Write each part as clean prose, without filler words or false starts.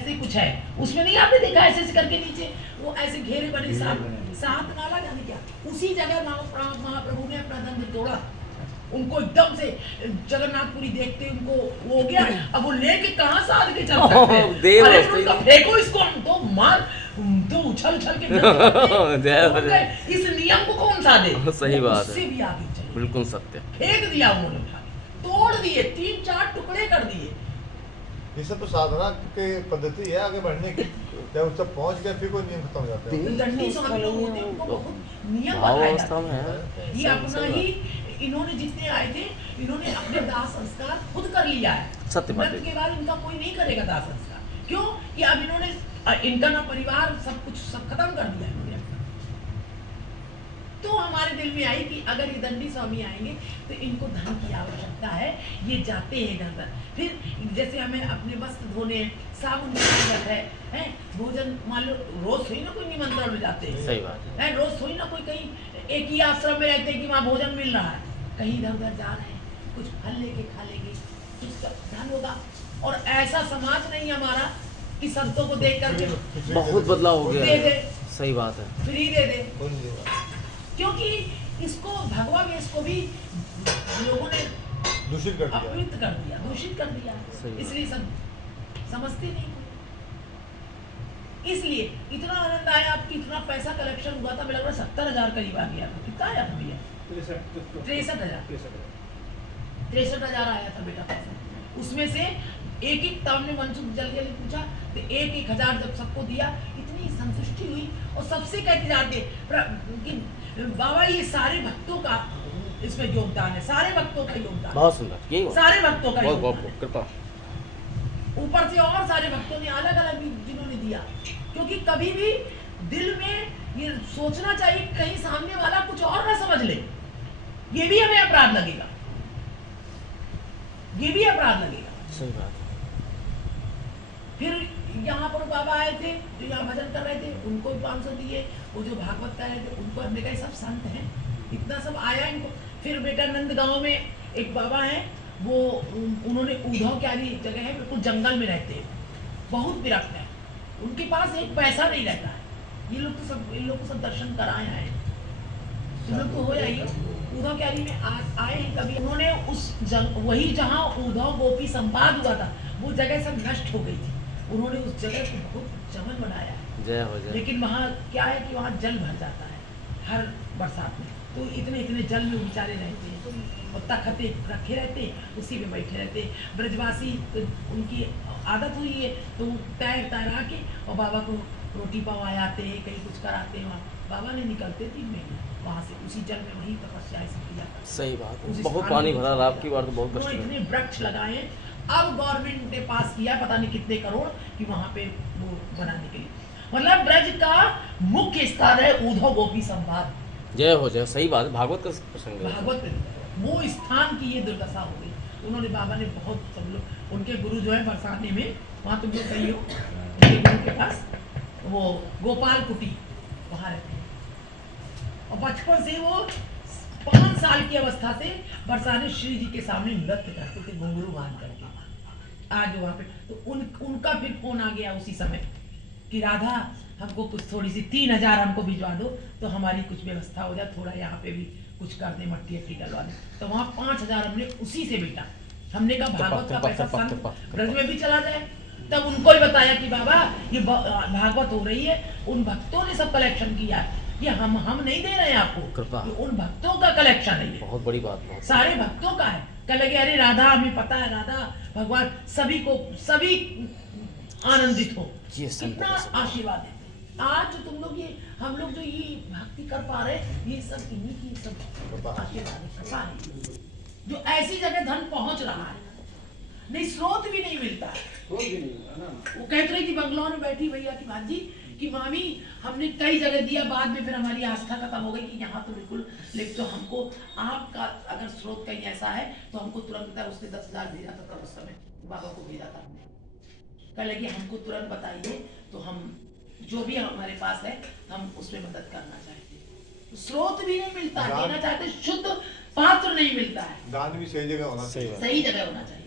ऐसे कुछ है उसमें, नहीं आपने देखा ऐसे ऐसे करके नीचे वो ऐसे घेरे बने सात नाला जाने क्या, उसी जगह महाप्रभु ने अपना दंड तोड़ा। उनको एकदम से जगन्नाथपुरी देखते उनको वो हो गया, अब वो लेके कहाँ से आगे चल सकते हैं? अरे उनका फेंको इसको, हम तो मार तो उछल उछल के इस नियम को कौन सा दे? सही बात है, उससे भी आगे चले, बिल्कुल सत्य। फेंक दिया उन्होंने उठा के, तोड़ दिए, 3-4 टुकड़े कर दिए। ये सब तो साधना की पद्धति है आगे बढ़ने की, जब उस तक पहुंच गए फिर कोई नियम खत्म हो जाते हैं। दंडी स्वामी लोग होते हैं, उनको बहुत नियम भाव बताए अवस्था जाते में हैं। है। ये अपना ही, इन्होंने जितने आए थे इन्होंने अपने दाह संस्कार खुद कर लिया है। सत्य बात है। मृत्यु के बाद इनका कोई नहीं करेगा दाह संस्कार, क्यों कि अब इन्होंने इनका ना परिवार सब कुछ सब खत्म कर दिया इन्होंने अपना। तो हमारे दिल में आई कि अगर ये दंडी स्वामी आएंगे तो इनको धन की आवश्यकता है, ये जाते हैं इधर उधर, फिर जैसे हमें अपने वस्त्र धोने, साबुन की जरूरत है, भोजन मान लो रोज थोड़ी ना कोई निमंत्रण में जाते हैं, सही बात है रोज थोड़ी ना कोई कहीं एक ही आश्रम में रहते हैं कि वहाँ भोजन मिल रहा है, कहीं इधर उधर जा रहे हैं, कुछ फल लेके खा लेंगे, कुछ धन होगा। और ऐसा समाज नहीं हमारा कि संतों को देख करके बहुत बदलाव हो गया दे दे, है। सही बात है। फ्री दे दे, क्योंकि इसको भगवा वेश को भी लोगों ने दूषित कर दिया, अपवित्र कर दिया, दूषित कर दिया, सही इसलिए सब समझते नहीं। इसलिए इतना आनंद आया, आपकी इतना पैसा कलेक्शन हुआ था, मेरा 70,000 करीब आ गया था। कितना आया था भैया? 63,000 आया था बेटा पैसा। उसमें से एक एक हमने मनसुख जल्दी पूछा तो 1,000 जब सबको दिया, इतनी संतुष्टि हुई। और सबसे कहते जाते कि बाबा ये सारे भक्तों का इसमें योगदान है, सारे भक्तों का योगदान, बहुत सुंदर, यही सारे भक्तों का बहुत योगदान बहुत कृपा। ऊपर से और सारे भक्तों ने अलग अलग भी जिन्होंने दिया, क्योंकि कभी भी दिल में ये सोचना चाहिए कहीं सामने वाला कुछ और ना समझ ले, ये भी हमें अपराध लगेगा, ये भी अपराध लगेगा। सही बात है। फिर यहाँ पर बाबा आए थे जो यहाँ भजन कर रहे थे, उनको भी 500 दिए। वो जो भागवत कर रहे थे उनको, हमने कहा सब संत हैं, इतना सब आया इनको। फिर बेटा नंद गांव में एक बाबा है, वो उन्होंने उद्धव क्यारी जगह है, बिल्कुल जंगल में रहते हैं, बहुत विरक्त है, उनके पास एक पैसा नहीं रहता है। ये लोग तो सब, इन लोग को सब दर्शन कराए आए, तुम लोग तो हो जाइए। उद्धव क्यारी में आए हैं कभी, उन्होंने उस वही जहाँ उद्धव गोपी संवाद हुआ था वो जगह सब नष्ट हो गई थी, उन्होंने उस जगह को बहुत चमन बनाया। जय हो जय। लेकिन वहाँ क्या है कि वहाँ जल भर जाता है हर बरसात में, तो इतने जल में बेचारे रहते हैं और तखते रखे रहते हैं, उसी में बैठे रहते हैं। ब्रजवासी तो उनकी आदत हुई है, तो वो तैरा के और बाबा को रोटी पवाए आते हैं, कहीं कुछ कराते हैं। वहाँ बाबा ने निकलते 3 महीने वहाँ से उसी जल में वही तपस्या ऐसी किया करते। सही बात है, उसी बहुत स्थान पानी में भरा आपकी बार तो बहुत कष्ट इतने वृक्ष लगाए हैं। अब गवर्नमेंट ने पास किया पता नहीं कितने करोड़ कि वहाँ पे वो बनाने के लिए, मतलब ब्रज का मुख्य स्थान है उद्धव गोपी संवाद। जय हो जय। सही बात है, भागवत का प्रसंग है। भागवत में वो स्थान की ये दुर्दशा हो गई। उन्होंने बाबा ने बहुत, सब लोग उनके गुरु जो है बरसाने में, वहाँ तुम लोग गई हो उनके गुरु के पास, वो गोपाल कुटी वहाँ रहते हैं। और बचपन से वो 5 साल की अवस्था से बरसाने श्री जी के सामने नृत्य करते थे घुंघरू बांध करके। आज वहाँ पे तो उनका फिर फोन आ गया उसी समय कि राधा हमको कुछ थोड़ी सी 3,000 हमको भिजवा दो तो हमारी कुछ व्यवस्था हो जाए, थोड़ा यहाँ पे भी कुछ कर दे, मट्टी अट्टी डलवा दे। तो वहाँ 5,000 हमने उसी से बेटा, हमने कहा भागवत का पैसा संत ब्रज में भी चला जाए। तब उनको ही बताया कि बाबा ये भागवत हो रही है, उन भक्तों ने सब कलेक्शन किया है, ये हम नहीं दे रहे हैं आपको, ये उन भक्तों का कलेक्शन है, बहुत बड़ी बात, बहुत सारे भक्तों का है। कह लगे अरे राधा हमें पता है, राधा भगवान सभी को, सभी आनंदित हो, कितना आशीर्वाद देते। आज जो तुम लोग ये, हम लोग जो ये भक्ति कर पा रहे, ये सब इन्हीं की सब आशीर्वाद कृपा है, जो ऐसी जगह धन पहुंच रहा है। नहीं स्रोत भी नहीं मिलता है। वो कह रही थी बंगलौर में बैठी भैया की बात जी कि मामी हमने कई जगह दिया, बाद में फिर हमारी आस्था खत्म हो गई कि यहाँ तो बिल्कुल, लेकिन तो हमको आपका अगर स्रोत कहीं ऐसा है तो हमको तुरंत, उसने 10,000 भेजा था तब उस समय बाबा को भेजा था हमने, कह लगे हमको तुरंत बताइए तो हम जो भी हमारे पास है हम उसमें मदद करना चाहते हैं। स्रोत भी नहीं मिलता, देना चाहते, शुद्ध पात्र नहीं मिलता है। दान भी सही जगह होना चाहिए, सही जगह होना चाहिए।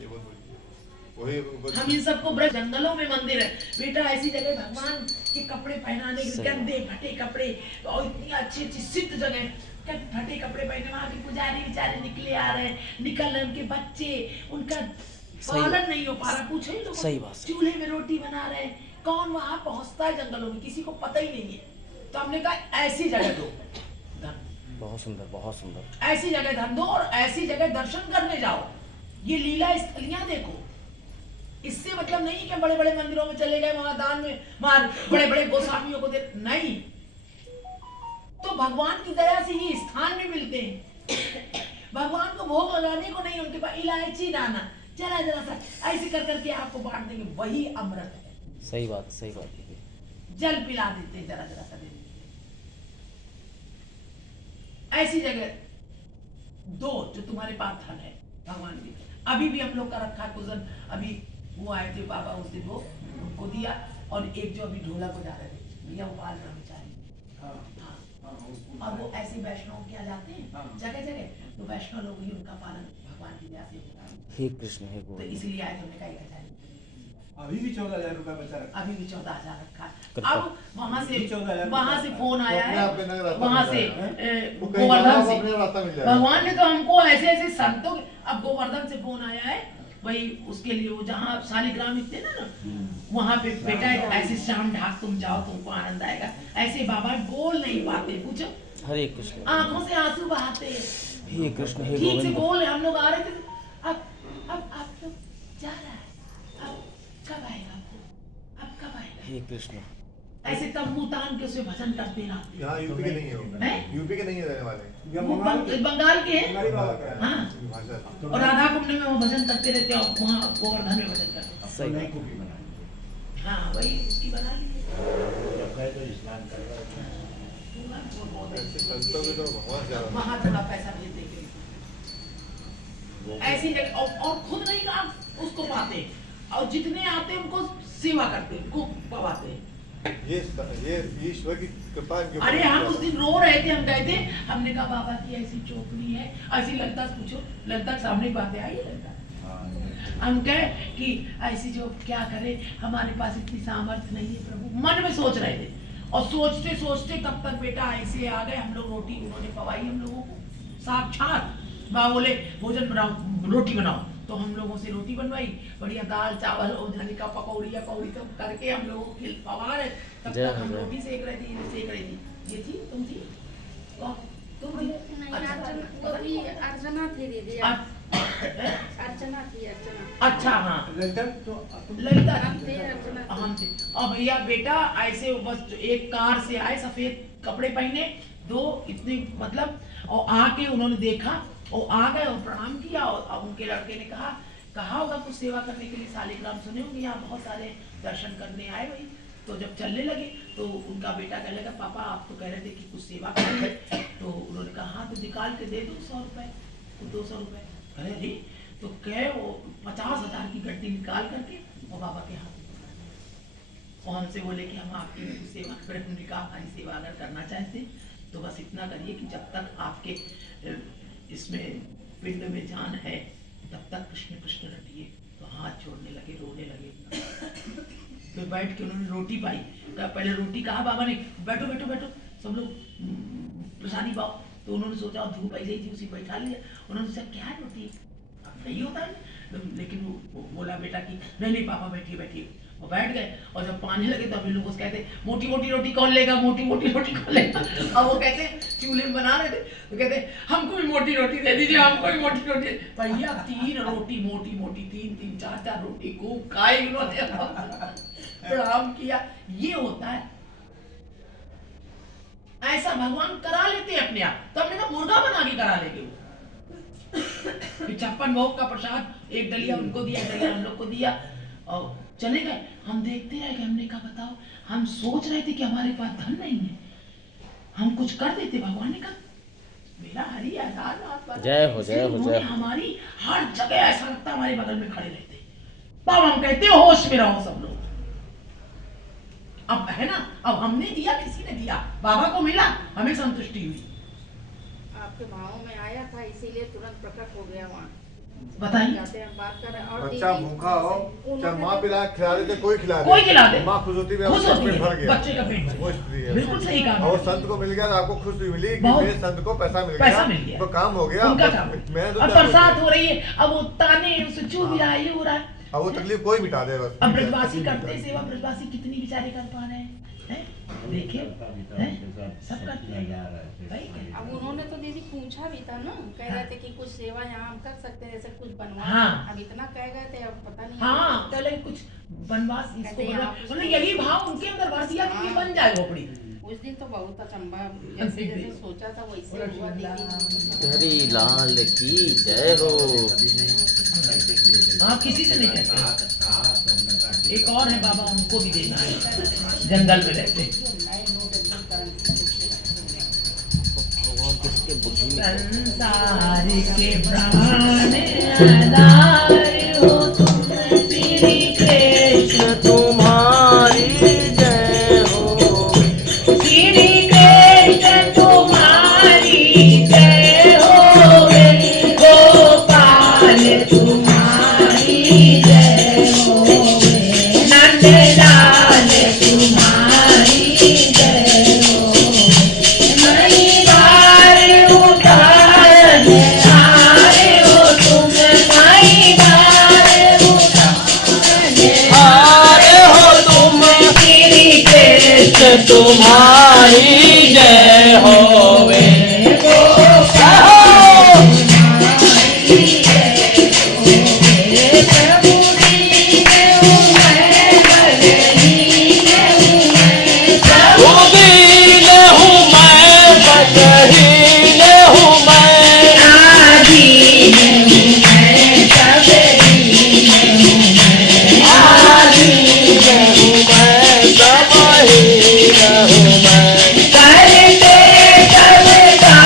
वही उनको हम इन सबको ब्रज जंगलों में मंदिर है बेटा, ऐसी जगह भगवान के कपड़े पहनाने के गंदे फटे कपड़े और इतनी अच्छी अच्छी सिद्ध जगह क्या फटे कपड़े पहने, वहाँ के पुजारी बेचारे निकले आ रहे हैं, निकल रहे उनके बच्चे, उनका पालन नहीं हो पा रहा। पूछो ही लोग सही बात। चूल्हे में रोटी बना रहे हैं, कौन वहाँ पहुँचता है जंगलों में, किसी को पता ही नहीं है। तो हमने कहा ऐसी जगह दो धन, बहुत सुंदर, बहुत सुंदर। ऐसी जगह धन दो और ऐसी जगह दर्शन करने जाओ, ये लीला स्थलियां देखो। इससे मतलब नहीं कि बड़े बड़े मंदिरों में चले गए, वहां दान में मार बड़े बड़े गोस्वामियों को दे, नहीं। तो भगवान की दया से ही स्थान में मिलते हैं। भगवान को भोग लगाने को नहीं, उनके पास इलायची दाना जरा जरा सा ऐसे कर करके आपको बांट देंगे, वही अमृत है। सही बात, सही बात। जल पिला देते हैं जरा जरा सा देते। ऐसी जगह दो जो तुम्हारे पास धन है भगवान की। अभी भी हम लोग का रखा है कुछ, अभी वो आए थे बाबा उस दिन, वो उनको दिया। और एक जो अभी ढोलक बजा रहे थे भैया, वो बाल ब्रह्मचारी, और वो ऐसे वैष्णव क्या जाते हैं जगह जगह, तो वैष्णव लोग ही उनका पालन भगवान की दया से होता है। हे कृष्ण, हे तो गोविंद। इसलिए आए थे, हमने कहा 1000 अभी भी 14,000 रुपया बचा रखा। अभी भी 14,000 रखा है। कृपा। अब वहां से 14,000 वहां से फोन आया अपने आप में नया है, रास्ता वहां मिल से जाएगा। वो कहीं गोवर्धन जाना, से अपने रास्ता मिल जाएगा। भगवान ने तो हमको ऐसे ऐसे संतों, अब गोवर्धन से फोन आया है, वही उसके लिए वो जहाँ शालिग्राम इतने ना वहां पे बेटा ऐसे शाम ढाक तुम जाओ, तुमको आनंद आएगा। ऐसे बाबा बोल नहीं पाते, पूछो हरे कृष्ण, आंखों से आंसू बहाते हैं, हे कृष्ण, हे ठीक से गोविंद। बोल। हम लोग आ रहे थे, अब आप लोग जा रहा है, अब कब आएगा आपको, अब कब आएगा, हे कृष्ण। ऐसे तंबू तान के उसे भजन करते रहते। यहाँ यूपी के नहीं है वो। हैं? यूपी के नहीं है रहने वाले। या वो बंगाल बंगाल के हैं। बंगाली बाबा का है। हाँ, भाषा और राधा कुंड में वो भजन करते रहते और वहाँ गोवर्धन में भजन करते। सही बात। हाँ, वही उसकी बना ली ऐसे संतों में तो भगवान ज्यादा। वहाँ थोड़ा पैसा भेज देंगे ऐसी जगह, और खुद नहीं काम उसको पाते, और जितने आते उनको सेवा करते, उनको पवाते हैं। ये ईश्वर की कृपा के ऊपर अरे हम है। उस दिन रो रहे थे, हम गए थे, हमने कहा बाबा की ऐसी चौकड़ी है, ऐसी ललिता से पूछो, ललिता के सामने बातें आई है ललिता। हम कहे कि ऐसी जो क्या करे, हमारे पास इतनी सामर्थ्य नहीं है प्रभु, मन में सोच रहे थे। और सोचते सोचते तब तक बेटा ऐसे आ गए, हम लोग रोटी उन्होंने पवाई हम लोगों को साक्षात। बाबा बोले भोजन बनाओ, रोटी बनाओ, तो हम लोगों से रोटी बनवाई, बढ़िया दाल चावल और धनी का पकौड़िया कौड़ी सब करके हम लोगों को पवा रहे। तब तक हम रोटी सेक रहे थे, सेक रही थी। ये थी, तुम थी, तुम थी। नहीं, वो भी अर्चना थी दीदी, अर्चना थी, अर्चना। अच्छा हाँ, ललिता तो ललिता हम थी। थे, अर्चना थी। हम थे। और भैया बेटा ऐसे बस एक कार से आए, सफेद कपड़े पहने, दो इतने मतलब, और आके उन्होंने देखा और आ गए और प्रणाम किया। और उनके लड़के ने कहा होगा कुछ सेवा करने के लिए, शालिग्राम सुने होंगे, यहाँ बहुत सारे दर्शन करने आए भाई। तो जब चलने लगे तो उनका बेटा कहने लगा पापा आप तो कह रहे थे कि कुछ सेवा करेंगे, तो उन्होंने कहा हाँ तो निकाल के दे दो 100 रुपए, तो 200 रुपए कहे अरे, तो कहे वो 50,000 की गड्डी निकाल करके वो बाबा के हाथ में पकड़ा दिया। और हमसे बोले कि हम आपकी कुछ सेवा करें। हमने कहा हमारी सेवा अगर करना चाहते तो बस इतना करिए कि जब तक आपके इसमें पिंड में जान है तब तक कृष्ण कृष्ण रटिए। तो हाथ छोड़ने लगे, रोने लगे। फिर बैठ के उन्होंने रोटी पाई, कहा पहले रोटी कहा बाबा ने बैठो बैठो बैठो सब लोग प्रसादी पाओ। तो उन्होंने सोचा धूप ऐसे ही थी, उसी बैठा लिया। उन्होंने सोचा क्या रोटी अब नहीं होता है, लेकिन वो बोला बेटा कि नहीं पापा बैठिए बैठिए। वो बैठ गए और जब पाने लगे तो अभी लोग उसको कहते मोटी मोटी रोटी कौन लेगा, मोटी मोटी रोटी कौन लेगा। और वो कहते चूल्हे में बना रहे थे तो कहते हमको भी मोटी रोटी दे दीजिए, हमको भी मोटी रोटी। भैया 3 रोटी मोटी मोटी, 3 4 रोटी खूब खाई उन्होंने, प्रणाम किया। ये होता है, ऐसा भगवान करा लेते हैं अपने आप। तो हमने कहा मुर्गा बना के करा लेंगे। 56 भोग का प्रसाद, एक डलिया उनको दिया, एक डलिया हम लोग को दिया और चले गए। हम देखते रह गए। हमने कहा बताओ, हम सोच रहे थे कि हमारे पास धन नहीं है, हम कुछ कर देते। भगवान ने कहा मेरा हरि आधार जय हो, जय हो, जय हो। हमारी हर जगह ऐसा लगता है हमारे बगल में खड़े रहते। तब हम कहते होश में रहो सब लोग। अब है ना, अब हमने दिया, किसी ने दिया, बाबा को मिला, हमें संतुष्टि हुई। आपके भावों में आया था इसीलिए तुरंत प्रकट हो गया वहाँ। बताइए। जाते हैं बात कर रहे हैं। और बच्चा दीदी भूखा हो, उन्होंने चाहे माँ तो- पिला खिला दे, कोई खिला दे, कोई खिला दे, माँ खुश होती है, खुश उसका होती पेट भर है गया, बच्चे का पेट भर वो गया। स्त्री है। बिल्कुल सही कहा। और संत को मिल गया तो आपको खुशी मिली कि बहुत। मेरे संत को पैसा मिल पैसा मिल गया, तो काम हो गया। उनका काम। मैंने तो अब क्या बरसात सोचा। हो रही है, अब वो ताने उसे चू भी रहा है, ये हो रहा है। अब वो तकलीफ कोई मिटा दे बस। अब ब्रजवासी करते हैं सेवा, ब्रजवासी कितनी बेचारे कर पा रहे हैं, हैं? देखिए, हैं? सब करते हैं यार, भाई। अब उन्होंने तो दीदी पूछा भी था ना, कह रहे थे कि कुछ सेवा यहाँ हम कर सकते हैं, जैसे कुछ बनवा। हाँ। अब इतना कह गए थे, अब पता नहीं। हाँ, चले कुछ बनवास इसको कहते हैं बोला, आप उसको- बोले यही भाव उनके अंदर भर दिया कि ये बन जाए झोपड़ी। उस दिन तो बहुत अचंभा, जैसे जैसे सोचा था वैसे हुआ दीदी। हरी लाल की जय हो। हाँ, किसी से नहीं कहते। एक और है बाबा, उनको भी देना है, जंगल में रहते। भगवान किसके बुद्धि में संसार के प्राण आधार हो तुम, श्री कृष्ण तुम्हारी जय हो। श्री कृष्ण तुम्हारी जय हो, गोपाल तुम्हारी जय हो, नंदलाल तुम्हारी जय हो, नई बार उतार आए हो तुम, नई बार उतार आए हो तुम, श्री कृष्ण तुम्हारी जय होवे। उदीन हूँ मैं, बदहीन हूँ मैं, आधीन हूँ मैं, सबहीन हूँ मैं। करते जग का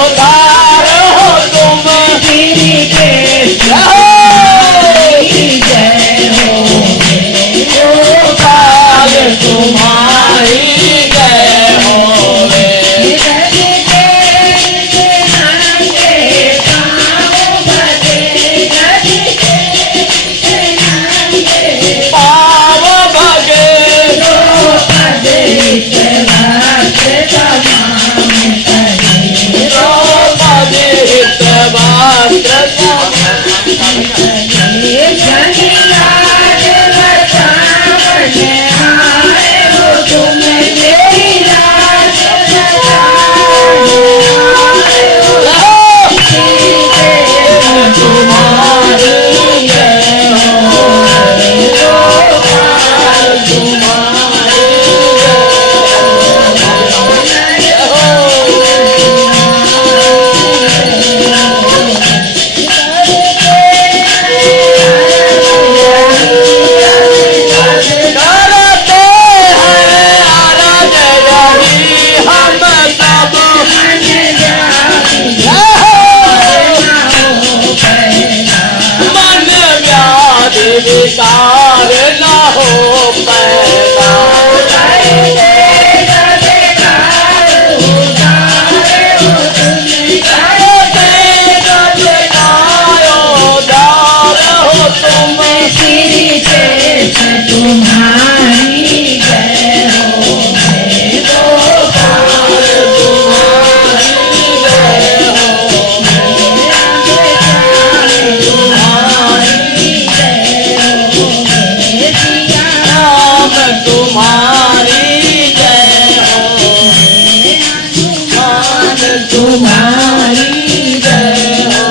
उद्धार हो तुम, गोपाल तुम्हारी जय होवे। पाव भगे द्रौपदी हित वस्त्र तुम्हारी जय करते हैं आराध यही हम सब, मन व्याधि विकार न हो पैदा। करते जग का उद्धार हो तुम, राम तुम्हारी जय हो, राम तुम्हारी जय हो,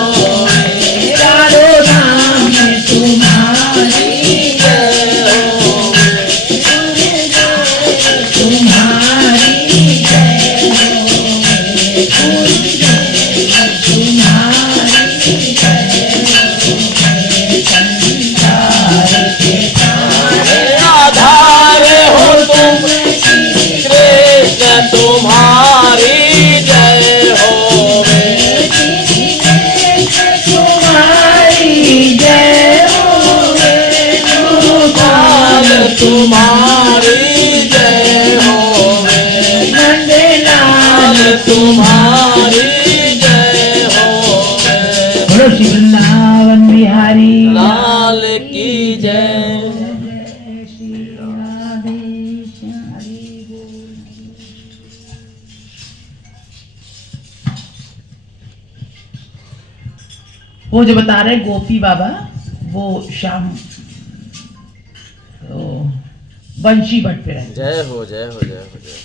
चारों धाम तुम्हारी जय हो, आधार हो तुम, कृष्ण तुम्हारी जय होवे। गोपाल तुम्हारी जय होवे। बोलो श्री वृंदावन बिहारी लाल की जय। जय श्री राधे श्याम हरि बोल। वो जो बता रहे गोपी बाबा, वो शाम बंशी भट्ट पे रहते, जय हो जय हो जय हो जय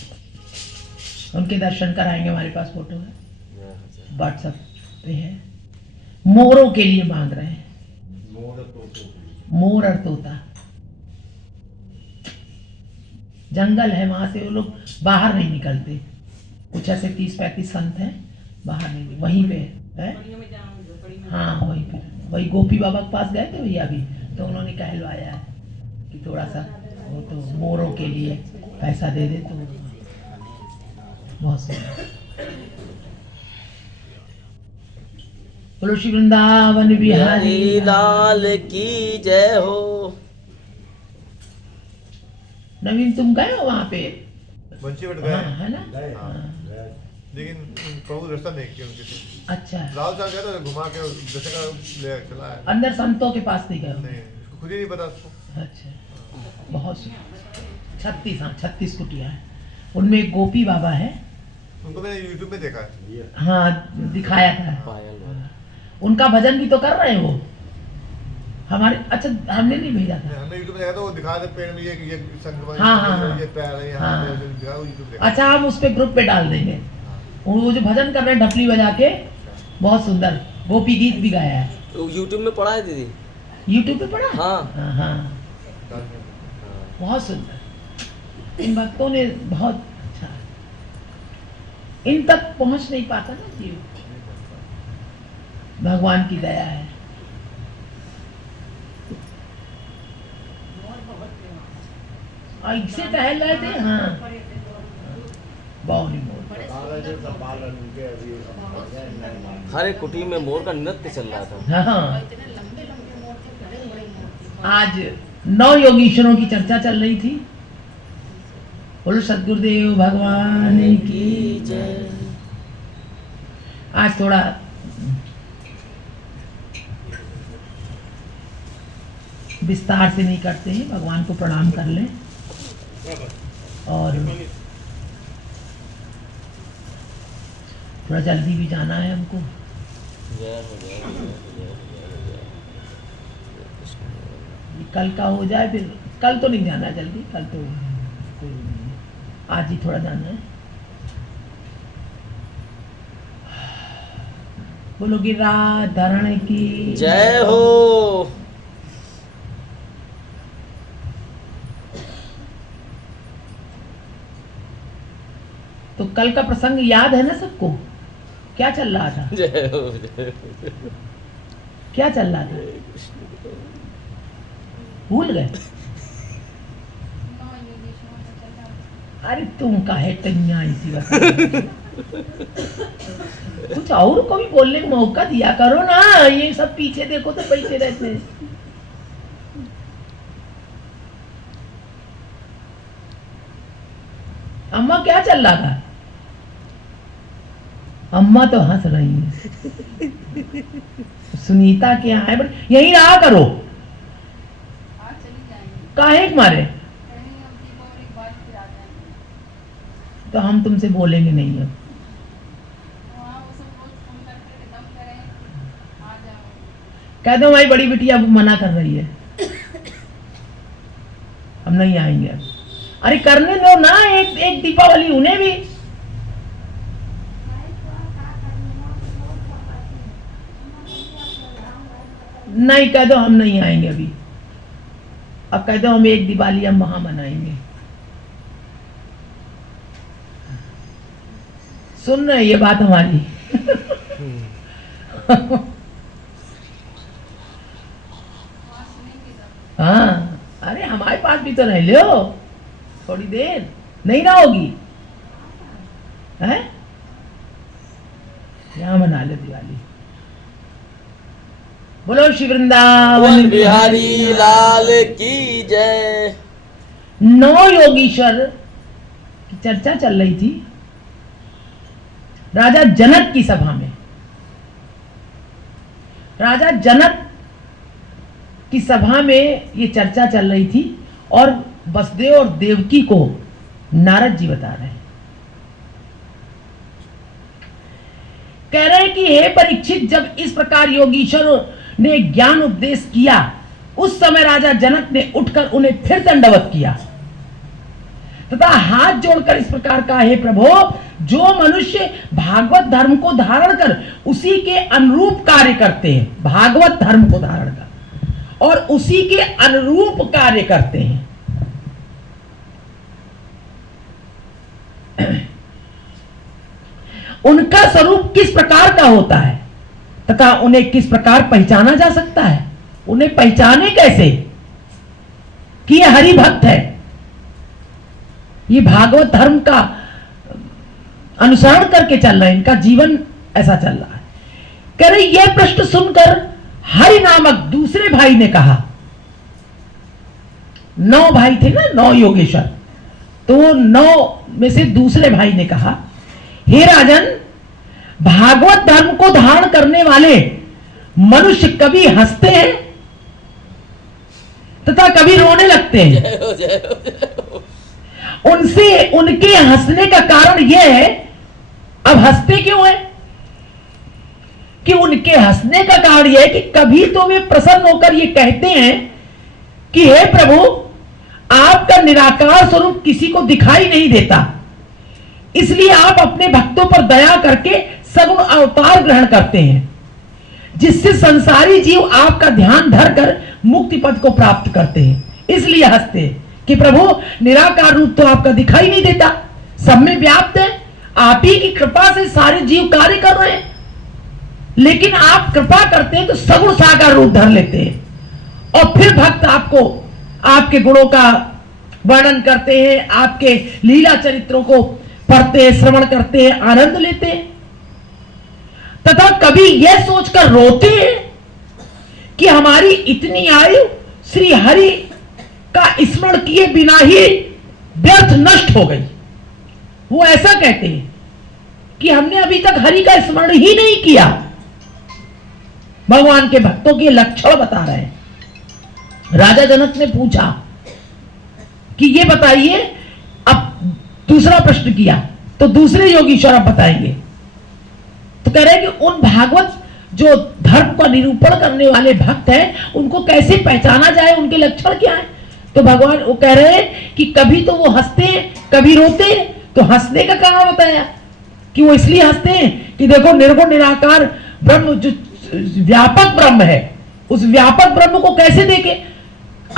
हो। उनके दर्शन कराएंगे, हमारे पास फोटो है, जय हो, जय हो। व्हाट्सएप पे है। मोरों के लिए मांग रहे हैं, मोर और तोता। जंगल है, वहां से वो लोग बाहर नहीं निकलते। कुछ ऐसे 30-35 संत हैं, बाहर नहीं, वहीं पे है। हाँ वहीं पे, वही गोपी बाबा के पास गए थे भैया अभी, तो उन्होंने कहलवाया है कि थोड़ा सा वो तो मोरों के लिए पैसा दे दे, तो बहुत सुंदर। बोलो श्री वृंदावन बिहारी लाल की जय हो। नवीन, तुम गए हो वहाँ पे? बंशी भट्ट हाँ, गए है ना? हाँ। लेकिन प्रभु दर्शन नहीं किया उनके से। अच्छा, लाल साहब गया था, घुमा के दर्शन का ले चला है। अंदर संतों के पास नहीं गए हो? नहीं, उसको खुद ही नहीं पता उसको। अच्छा, बहुत सुंदर। 36, हाँ 36 कुटिया है, उनमें एक गोपी बाबा है। उनको मैंने यूट्यूब में देखा है। हाँ दिखाया था। पायल वाला। उनका भजन भी तो कर रहे हैं वो हमारे। अच्छा, हमने नहीं भेजा था। हमने यूट्यूब में देखा, तो वो दिखा रहे पेड़ में ये संगम, हाँ, हाँ, हाँ। ये पैर है यहाँ हाँ। पे, दिखा वो यूट्यूब देखा। अच्छा, हम उस पे ग्रुप पे डाल देंगे। वो जो भजन कर रहे हैं ढपली बजा के, बहुत सुंदर गोपी गीत भी गाया है। तो यूट्यूब में पढ़ा है दीदी? यूट्यूब पे पढ़ा? हाँ। हाँ हाँ, बहुत सुंदर। इन भक्तों ने बहुत अच्छा, इन तक पहुंच नहीं पाता ना जीव, भगवान की दया है। ऐसे टहल रहे थे। हाँ, बावली मोर। हर एक कुटी में मोर का नृत्य चल रहा था। हाँ, इतने लंबे लंबे मोर थे, बड़े बड़े मोर थे। आज 9 योगीश्वरों की चर्चा चल रही थी। बोलो सदगुरुदेव भगवान की जय। आज थोड़ा विस्तार से नहीं करते हैं, भगवान को प्रणाम कर लें। और थोड़ा जल्दी भी जाना है हमको। जय हो जय हो जय हो जय हो जय हो। ये कल का हो जाए, फिर कल तो नहीं जाना है जल्दी, कल तो कोई नहीं है, आज ही थोड़ा जाना है। बोलो गिरिराधरण की जय हो। तो कल का प्रसंग याद है ना सबको? क्या चल रहा था? जय हो जय हो। क्या चल रहा था? भूल गए? अरे तुम काहे टंगा इसी वक्त। कुछ और को भी बोलने का मौका दिया करो ना, ये सब पीछे देखो तो बैठे रहते हैं। अम्मा क्या चल रहा था? अम्मा तो हंस रही है। सुनीता के यहाँ है, बट यहीं रहा करो। आज चली जाएंगे, काहे के मारे? कहीं अब दीपावली के बाद फिर आ जाएंगे। तो हम तुमसे बोलेंगे नहीं अब। वहाँ वो सब रोज फोन करके दम करें, आ जाओ। कह दो हमारी बड़ी बिटिया अब मना कर रही है, हम नहीं आएंगे अब। अरे करने दो ना, एक दीपावली उन्हें भी। नहीं, कह दो हम नहीं आएंगे अभी। अब कह दो हम एक दिवाली हम वहां मनाएंगे। सुन रहे ये बात हमारी? हाँ, अरे हमारे पास भी तो रह लो थोड़ी देर, नहीं ना होगी है? यहाँ मना लो दिवाली। बोलो श्री वृंदावन बिहारी लाल की जय। 9 योगीश्वर की चर्चा चल रही थी राजा जनक की सभा में। राजा जनक की सभा में ये चर्चा चल रही थी और वसुदेव और देवकी को नारद जी बता रहे हैं, कह रहे हैं कि हे परीक्षित, जब इस प्रकार योगीश्वरों ने ज्ञान उपदेश किया उस समय राजा जनक ने उठकर उन्हें फिर दंडवत किया तथा हाथ जोड़कर इस प्रकार कहा, हे प्रभु, जो मनुष्य भागवत धर्म को धारण कर उसी के अनुरूप कार्य करते हैं, भागवत धर्म को धारण कर और उसी के अनुरूप कार्य करते हैं, उनका स्वरूप किस प्रकार का होता है तथा उन्हें किस प्रकार पहचाना जा सकता है, उन्हें पहचाने कैसे कि ये हरि भक्त है, ये भागवत धर्म का अनुसरण करके चल रहे हैं, इनका जीवन ऐसा चल रहा है। कह रहे यह प्रश्न सुनकर हरि नामक दूसरे भाई ने कहा, 9 भाई थे ना, 9 योगेश्वर, तो 9 में से दूसरे भाई ने कहा, हे राजन, भागवत धर्म को धारण करने वाले मनुष्य कभी हंसते हैं तथा कभी रोने लगते हैं। उनसे उनके हंसने का कारण यह है, अब हंसते क्यों है कि उनके हंसने का कारण यह है कि कभी तो वे प्रसन्न होकर ये कहते हैं कि हे प्रभु, आपका निराकार स्वरूप किसी को दिखाई नहीं देता, इसलिए आप अपने भक्तों पर दया करके सगुण अवतार ग्रहण करते हैं, जिससे संसारी जीव आपका ध्यान धरकर मुक्ति पद को प्राप्त करते हैं। इसलिए हंसते हैं कि प्रभु, निराकार रूप तो आपका दिखाई नहीं देता, सब में व्याप्त है, आप ही की कृपा से सारे जीव कार्य कर रहे हैं, लेकिन आप कृपा करते हैं तो सगुण साकार रूप धर लेते हैं और फिर भक्त आपको आपके गुणों का वर्णन करते हैं, आपके लीला चरित्रों को पढ़ते हैं, श्रवण करते हैं, आनंद लेते हैं तथा कभी यह सोचकर रोते हैं कि हमारी इतनी आयु श्री हरि का स्मरण किए बिना ही व्यर्थ नष्ट हो गई। वो ऐसा कहते हैं कि हमने अभी तक हरि का स्मरण ही नहीं किया। भगवान के भक्तों के लक्षण बता रहे हैं। राजा जनक ने पूछा कि ये बताइए, अब दूसरा प्रश्न किया तो दूसरे योगीश्वर अब बताएंगे, तो कह रहे हैं कि उन भागवत जो धर्म का निरूपण करने वाले भक्त हैं उनको कैसे पहचाना जाए, उनके लक्षण क्या है। तो भगवान वो कह रहे हैं कि कभी तो वो हंसते हैं, कभी रोते हैं। तो हंसने का कारण बताया कि वो इसलिए हंसते हैं कि देखो, निर्गुण निराकार ब्रह्म जो व्यापक ब्रह्म है, उस व्यापक ब्रह्म को कैसे देखे,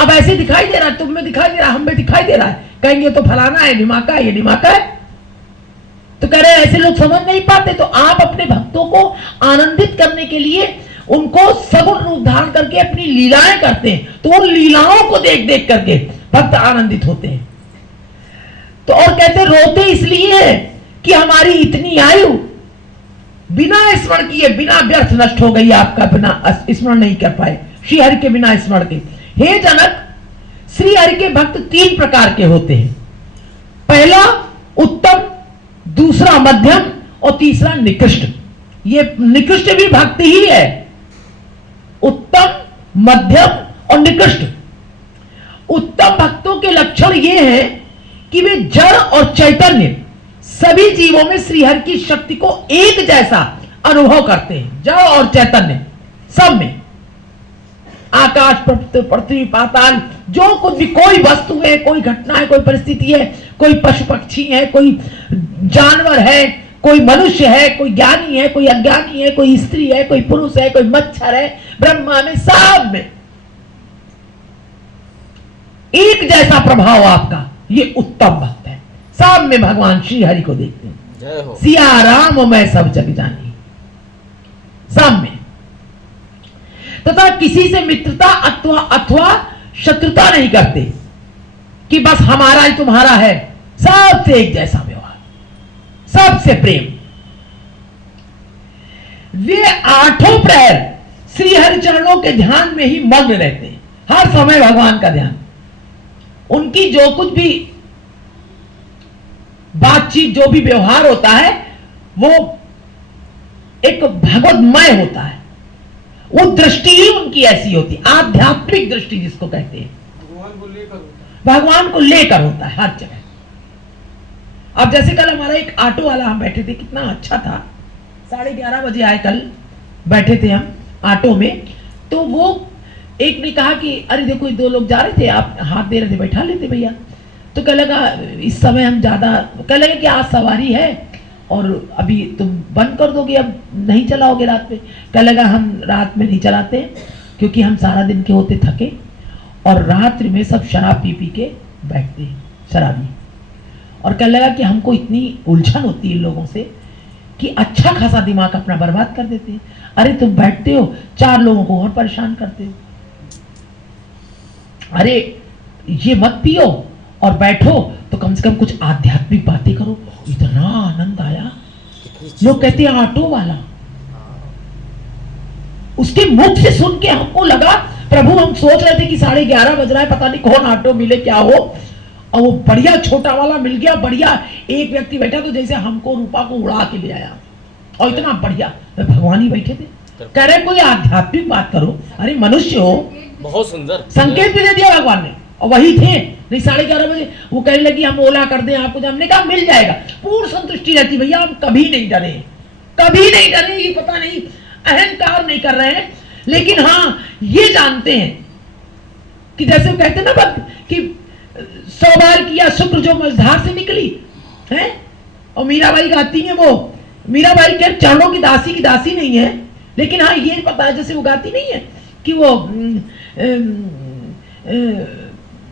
अब ऐसे दिखाई दे रहा है, तुम में दिखाई दे रहा है, हम में दिखाई दे रहा है, कहेंगे तो फलाना है, ढिमाका है, ये ढिमाका है। तो कह रहे हैं ऐसे लोग समझ नहीं पाते, तो आप अपने भक्तों को आनंदित करने के लिए उनको सगुण रूप धारण करके अपनी लीलाएं करते हैं, तो उन लीलाओं को देख देख करके भक्त आनंदित होते हैं। तो और कहते रोते इसलिए है कि हमारी इतनी आयु बिना स्मरण किए, बिना व्यर्थ नष्ट हो गई, आपका बिना स्मरण नहीं कर पाए, श्री हरि के बिना स्मरण के। हे जनक, श्री हरि के भक्त 3 प्रकार के होते हैं। पहला उत्तम, दूसरा मध्यम और तीसरा निकृष्ट। ये निकृष्ट भी भक्त ही है, उत्तम, मध्यम और निकृष्ट। उत्तम भक्तों के लक्षण ये हैं कि वे जड़ और चैतन्य सभी जीवों में श्रीहरि की शक्ति को एक जैसा अनुभव करते हैं। जड़ और चैतन्य सब में, आकाश, पृथ्वी, पाताल, जो कुछ भी, कोई वस्तु है, कोई घटना है, कोई परिस्थिति है, कोई पशु पक्षी है, कोई जानवर है, कोई मनुष्य है, कोई ज्ञानी है, कोई अज्ञानी है, कोई स्त्री है, कोई पुरुष है, कोई मच्छर है, ब्रह्मा में, सब में एक जैसा प्रभाव आपका, ये उत्तम भक्त है। सब में भगवान श्री हरि को देखते हैं। जय हो। सिया राम मैं सब जग जानी, सब में। तथा किसी से मित्रता अथवा शत्रुता नहीं करते कि बस हमारा ही तुम्हारा है, सबसे एक जैसा व्यवहार, सबसे प्रेम। वे 8 प्रहर श्री हरि चरणों के ध्यान में ही मग्न रहते हैं, हर समय भगवान का ध्यान। उनकी जो कुछ भी बातचीत, जो भी व्यवहार होता है, वो एक भगवतमय होता है। वो दृष्टि ही उनकी ऐसी होती, आध्यात्मिक दृष्टि जिसको कहते हैं, भगवान को लेकर होता है हर जगह। अब जैसे कल हमारा एक ऑटो वाला, हम बैठे थे, कितना अच्छा था, 11:30 बजे आए, कल बैठे थे हम ऑटो में, तो वो एक ने कहा कि अरे देखो 2 लोग जा रहे थे, आप हाथ दे रहे थे, बैठा लेते भैया। तो कह लगा इस समय हम ज्यादा, कह लगा कि आज सवारी है और अभी तुम बंद कर दोगे, अब नहीं चलाओगे रात में। कह लगा हम रात में नहीं चलाते क्योंकि हम सारा दिन के होते थके, और रात्रि में सब शराब पी पी के बैठते हैं शराबी। और कह लगा कि हमको इतनी उलझन होती है लोगों से कि अच्छा खासा दिमाग अपना बर्बाद कर देते हैं। अरे तुम बैठते हो, 4 लोगों को और परेशान करते हो। अरे ये मत पियो और बैठो तो कम से कम कुछ आध्यात्मिक बातें करो। इतना आनंद आया। लोग कहते हैं ऑटो वाला, उसके मुख से सुन के हमको लगा प्रभु, हम सोच रहे थे कि 11:30 बज रहा है, पता नहीं कौन ऑटो मिले क्या हो, और वो बढ़िया छोटा वाला मिल गया, बढ़िया एक व्यक्ति बैठा तो जैसे हमको रूपा को उड़ा के ले आया, और इतना बढ़िया। भगवान ही बैठे थे, कह रहे कोई आध्यात्मिक बात करो। अरे मनुष्य हो, बहुत सुंदर संकेत भी दे दिया भगवान ने, और वही थे। नहीं 11:30 बजे वो कहने लगी हम ओला कर दें आपको, हमने कहा मिल जाएगा, पूर्ण संतुष्टि रहती। भैया हम कभी नहीं डरे, कभी नहीं डरे, ये पता नहीं अहंकार नहीं कर रहे हैं, लेकिन हाँ ये जानते हैं कि जैसे वो कहते हैं ना कि 100 बार किया शुक्र जो मझधार से निकली है। और मीराबाई गाती है, वो मीराबाई के चरणों की दासी नहीं है, लेकिन हाँ ये पता है, जैसे वो गाती नहीं है कि वो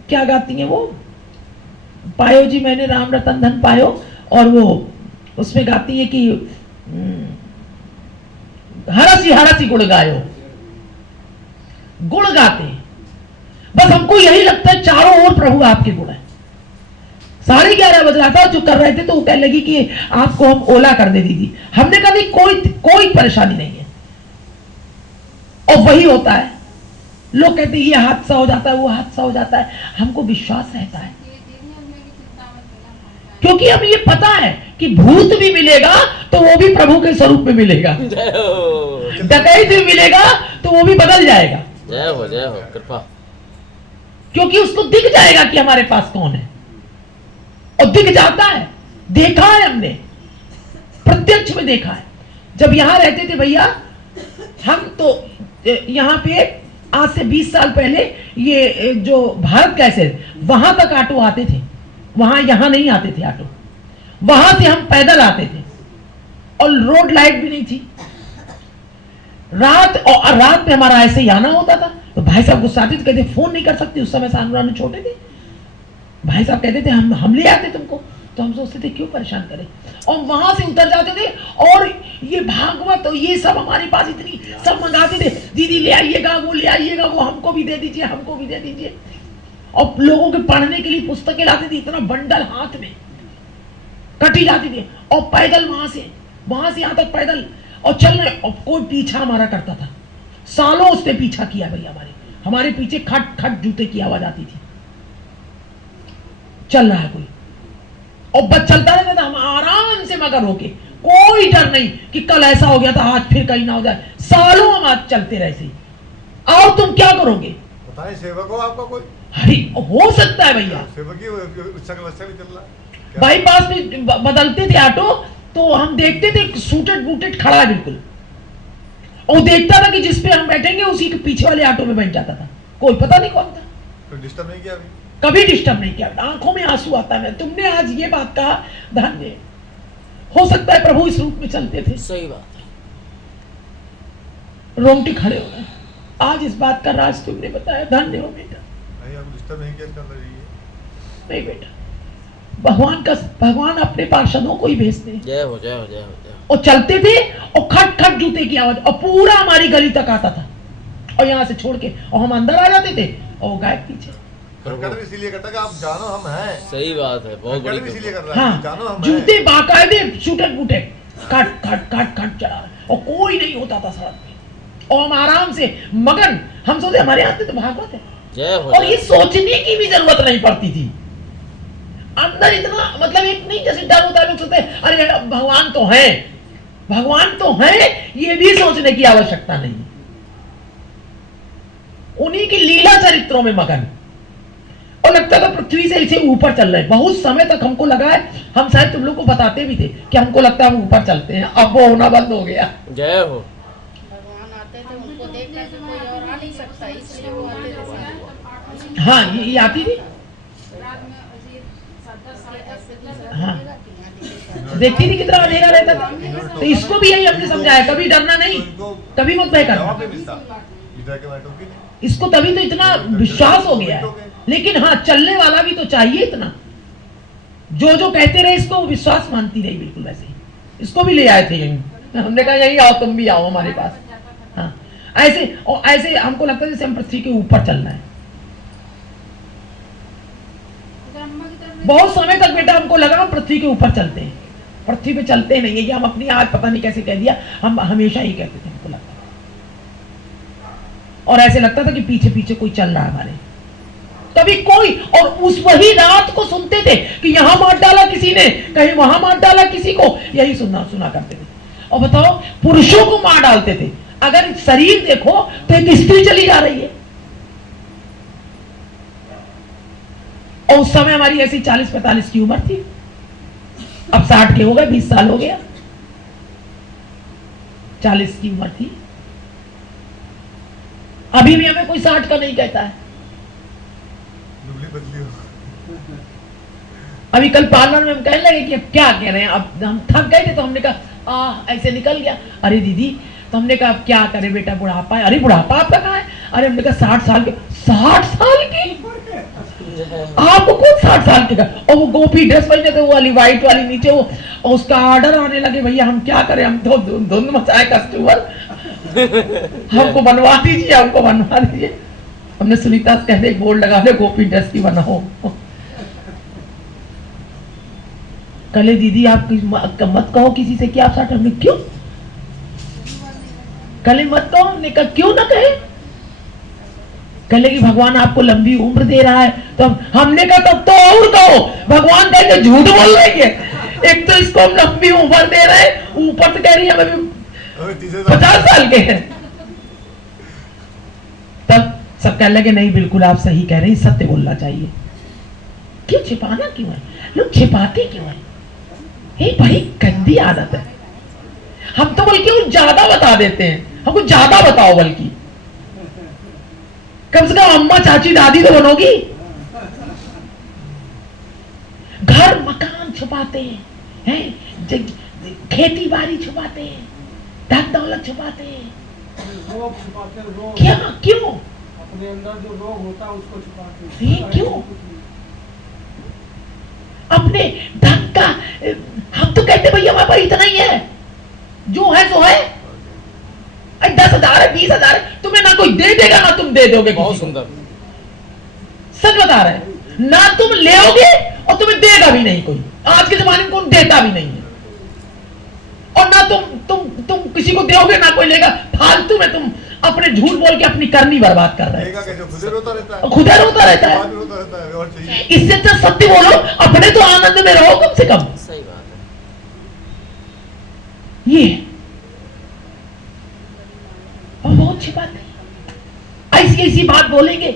क्या गाती है वो, पायो जी मैंने राम रतन धन पायो, और वो उसमें गाती है कि हरसी हरसी गुण गायो, गुण गाते हैं। बस हमको यही लगता है चारों ओर प्रभु आपके गुण है। 11:30 बज रहा था, जो कर रहे थे तो वो कहने लगी कि आपको हम ओला कर दे दीदी। हमने कहा नहीं, कोई परेशानी नहीं है। और वही होता है, लोग कहते हैं ये हादसा हो जाता है, वो हादसा हो जाता है, हमको विश्वास रहता है क्योंकि हमें ये पता है कि भूत भी मिलेगा तो वो भी प्रभु के स्वरूप में मिलेगा, डकैत भी मिलेगा तो वो भी बदल जाएगा। जय हो कृपा, क्योंकि उसको दिख जाएगा कि हमारे पास कौन है, और दिख जाता है। देखा है हमने, प्रत्यक्ष में देखा है। जब यहां रहते थे भैया हम, तो यहां पे आज से 20 साल पहले ये जो भारत कैसे वहां तक ऑटो आते थे, वहां यहां नहीं आते थे ऑटो, वहां से हम पैदल आते थे, और रोड लाइट भी नहीं थी। रात में हमारा ऐसे ही आना होता था, तो भाई साहब गुस्साते थे, कहते फोन नहीं कर सकते। उस समय सानू छोटे थे, भाई साहब कहते थे हम ले आते तुमको, तो हम सोचते थे क्यों परेशान करें, और वहां से उतर जाते थे। और ये भागवत और ये सब हमारे पास इतनी सब मंगाते थे, दीदी ले आइएगा, वो ले आइएगा, वो हमको भी दे दीजिए, हमको भी दे दीजिए। और लोगों के पढ़ने के लिए पुस्तकें लाते थे, इतना बंडल हाथ में कटी जाती थी, और पैदल वहां से यहाँ तक पैदल, और चल रहे, और कोई पीछा हमारा करता था। सालों उसने पीछा किया भैया, हमारे पीछे खट खट जूते की आवाज आती थी। चल रहा है कोई, और बस चलता रहता था, हम आराम से मगर होके, कोई डर नहीं कि कल ऐसा हो गया था आज फिर कहीं ना हो जाए। सालों हम आज चलते रहे। और तुम क्या करोगे? बताइए, सेवक हो आपका कोई? अरे हो सकता है भैया, सेवक ही चल रहा है। बाईपास में बदलते थे ऑटो, तो हम देखते थे सूटेड बूटेड खड़ा है बिल्कुल, और देखता था कि जिस पे हम बैठेंगे उसी के पीछे वाले ऑटो में बैठ जाता था। कोई पता नहीं कौन था, कोई डिस्टर्ब नहीं किया अभी? कभी डिस्टर्ब नहीं किया। आंखों में आंसू आता है। तुमने आज ये बात कहा, धन्य। हो सकता है प्रभु इस रूप में चलते थे। सही बात है, रोंगटे खड़े हो गए। आज इस बात का राज तुमने बताया, धन्य हो बेटा। नहीं, आप डिस्टर्ब नहीं किया, कर रही है। नहीं बेटा, भगवान अपने पार्षदों को ही भेजते हैं। जय हो जय हो जय हो जय हो। और चलते थे, और खट खट जूते की आवाज, और पूरा हमारी गली तक आता था, और यहाँ से छोड़ के, और हम अंदर आ जाते थे, और गायब पीछे। भी इसीलिए करता कि आप जानो हम हैं। सही बात है, बहुत बड़ी भी इसीलिए कर रहा है, हाँ, जानो हम जूते बाकायदे सूटेड बूटेड खट खट खट खट चला, और कोई नहीं होता था सड़क पे, और हम आराम से मगन। हम सोचते हमारे हाथ में तो भागवत है, जय हो। और ये सोचने की भी जरूरत नहीं पड़ती थी अंदर। इतना मतलब एक नहीं जैसे डर होता है, लोग सोचते हैं अरे भगवान तो है, भगवान तो है, ये भी सोचने की आवश्यकता नहीं। उन्हीं की लीला चरित्रों में मगन, और लगता था पृथ्वी से इसे ऊपर चल रहे हैं। बहुत समय तक हमको लगा है, हम शायद तुम लोग को बताते भी थे कि हमको लगता है हम ऊपर चलते हैं, अब वो होना बंद हो गया। जय हो। भगवान आते थे, उनको देख कर कोई और आ नहीं सकता, इसलिए वो आते थे साथ। हाँ, ये आती थी। हाँ, देखती थी कितना अंधेरा रहता था। तो इसको भी यही हमने समझाया, कभी डरना नहीं, कभी मत भय करना। इसको तभी तो इतना विश्वास हो गया है। लेकिन हाँ, चलने वाला भी तो चाहिए इतना, जो कहते रहे इसको विश्वास मानती रही, बिल्कुल वैसे ही इसको भी ले आए थे यहीं। हमने कहा यहीं आओ, तुम भी आओ हमारे पास। हाँ, ऐसे और ऐसे हमको लगता है जैसे हम पृथ्वी के ऊपर चलना है। बहुत समय तक बेटा हमको लगा हम पृथ्वी के ऊपर चलते हैं, पृथ्वी पे चलते नहीं है। ये हम अपनी आज पता नहीं कैसे कह दिया, हम हमेशा ही कहते थे, हमको लगता था। और ऐसे लगता था कि पीछे पीछे कोई चल रहा है हमारे, कभी कोई। और उस वही रात को सुनते थे कि यहां मार डाला किसी ने, कहीं वहां मार डाला किसी को, यही सुना करते थे। और बताओ, पुरुषों को मार डालते थे। अगर शरीर देखो तो एक स्त्री चली जा रही है, और उस समय हमारी ऐसी 40-45 की उम्र थी। अब 60 के हो गए, 20 साल हो गया, 40 की उम्र थी। अभी भी हमें कोई 60 का नहीं कहता है। अभी कल पार्लर में हम कहने लगे कि अब क्या कह रहे हैं, अब हम थक गए थे तो हमने कहा ऐसे निकल गया, अरे दीदी, तो हमने कहा अब क्या करें बेटा, बुढ़ापा है। अरे बुढ़ापा आपका कहाँ है? अरे हमने कहा 60 साल के। 60 साल की? आपको कौन 60 साल के का? और वो गोपी ड्रेस पहने थे, वो वाली व्हाइट वाली नीचे, वो और उसका ऑर्डर आने लगे, भैया हम क्या करें, हम तो धुंध मचाए कस्टमर, हमको बनवा दीजिए, हमको बनवा दीजिए। हमने सुनीता से कहते एक बोर्ड लगा दे, गोपी ड्रेस की बनाओ। कले दीदी आप मत कहो किसी से कि आप 60। हमने क्यों? कले मत कहो। हमने कहा क्यों ना कहे? कहे कि भगवान आपको लंबी उम्र दे रहा है। तो हमने कहा तब तो और कहो, भगवान कहे झूठ बोल रही है। एक तो इसको हम लंबी उम्र दे रहे हैं, ऊपर से कह रही है हमें 50 साल के हैं। तब सब कहने लगे नहीं बिल्कुल आप सही कह रहे हैं, सत्य बोलना चाहिए। क्यों छिपाना क्यों है? लोग छिपाते क्यों है? ये बड़ी गंदी आदत है। हम तो बल्कि वो ज्यादा बता देते हैं, हमको ज्यादा बताओ, बल्कि कम से कम अम्मा चाची दादी तो बनोगी। घर मकान छुपाते हैं, खेती बाड़ी छुपाते हैं, धन दौलत छुपाते हैं। रोग छुपाते हैं, रोग। क्या? क्यों? अपने अंदर जो रोग होता है उसको छुपाते हैं। ये क्यों? अपने धन का हम तो कहते भैया हमारे पास इतना ही है, जो है सो है। 10,000 है, 20,000 है, तुम्हें ना कोई दे देगा ना तुम दे दोगे। बहुत सुंदर, सच बता रहे हैं, ना तुम लेओगे और तुम्हें देगा भी नहीं कोई। आज के जमाने में कोई देता भी नहीं है, और ना तुम किसी को दोगे ना कोई लेगा। फालतू में तुम अपने झूठ बोल के अपनी करनी बर्बाद कर रहे हो। खुद रोता रहता है। इससे तो सत्य बोलो, अपने तो आनंद में रहो कम से कम। सही बात है। ये और बहुत अच्छी बात है। ऐसी बात बोलेंगे,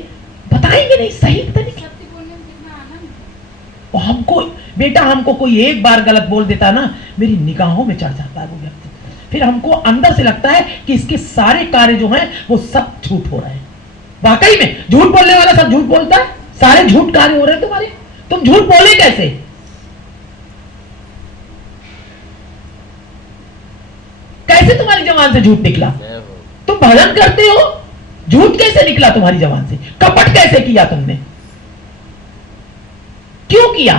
बताएंगे नहीं, सही पता नहीं क्या। और हमको बेटा, हमको कोई एक बार गलत बोल देता ना, मेरी निगाहों में चढ़ जाता है वो व्यक्ति। फिर हमको अंदर से लगता है कि इसके सारे कार्य जो हैं वो सब झूठ हो रहे हैं। वाकई में झूठ बोलने वाला सब झूठ बोलता है, सारे झूठ कार्य हो रहे हैं तुम्हारे। तुम झूठ बोले कैसे? कैसे तुम्हारी जबान से झूठ निकला? तुम भजन करते हो, झूठ कैसे निकला तुम्हारी जबान से? कपट कैसे किया तुमने? क्यों किया?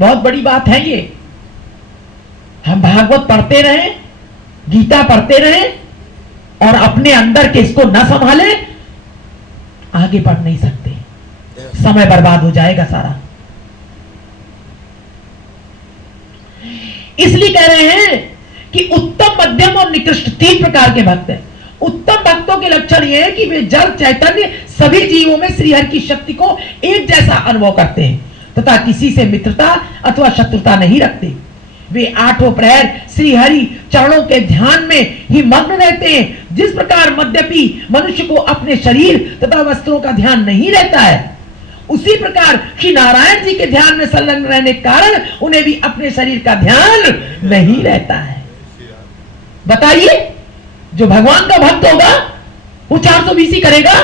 बहुत बड़ी बात है ये। हम भागवत पढ़ते रहे, गीता पढ़ते रहे, और अपने अंदर के इसको न संभाले, आगे बढ़ नहीं सकते। समय बर्बाद हो जाएगा सारा। इसलिए कह रहे हैं कि उत्तम, मध्यम और निकृष्ट 3 प्रकार के भक्त हैं। उत्तम भक्तों के लक्षण यह है कि वे जड़ चैतन्य सभी जीवों में श्रीहरि की शक्ति को एक जैसा अनुभव करते हैं तथा किसी से मित्रता अथवा शत्रुता नहीं रखते। वे आठों प्रहर श्री हरि चरणों के ध्यान में ही मग्न रहते हैं। जिस प्रकार मद्यपी मनुष्य को अपने शरीर तथा वस्त्रों का ध्यान नहीं रहता है, उसी प्रकार श्री नारायण जी के ध्यान में संलग्न रहने के कारण उन्हें भी अपने शरीर का ध्यान नहीं रहता है। बताइए, जो भगवान का भक्त होगा वो 420 करेगा,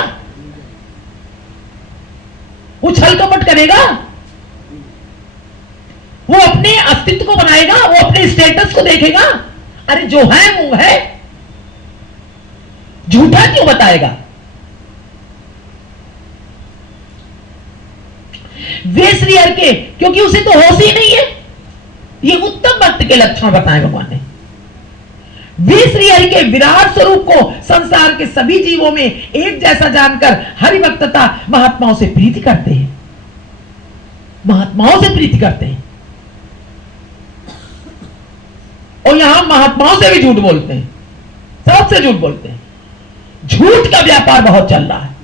वो छल कपट करेगा, वो अपने अस्तित्व को बनाएगा, वो अपने स्टेटस को देखेगा। अरे जो है वो है, झूठा क्यों बताएगा? वे श्री हरि के, क्योंकि उसे तो होश ही नहीं है। ये उत्तम भक्त के लक्षण बताए भगवान ने। वे श्री हरि के विराट स्वरूप को संसार के सभी जीवों में एक जैसा जानकर हरि भक्त तथा महात्माओं से प्रीति करते हैं, महात्माओं से प्रीति करते हैं। और यहां महात्माओं से भी झूठ बोलते हैं, सबसे झूठ बोलते हैं। झूठ का व्यापार बहुत चल रहा है,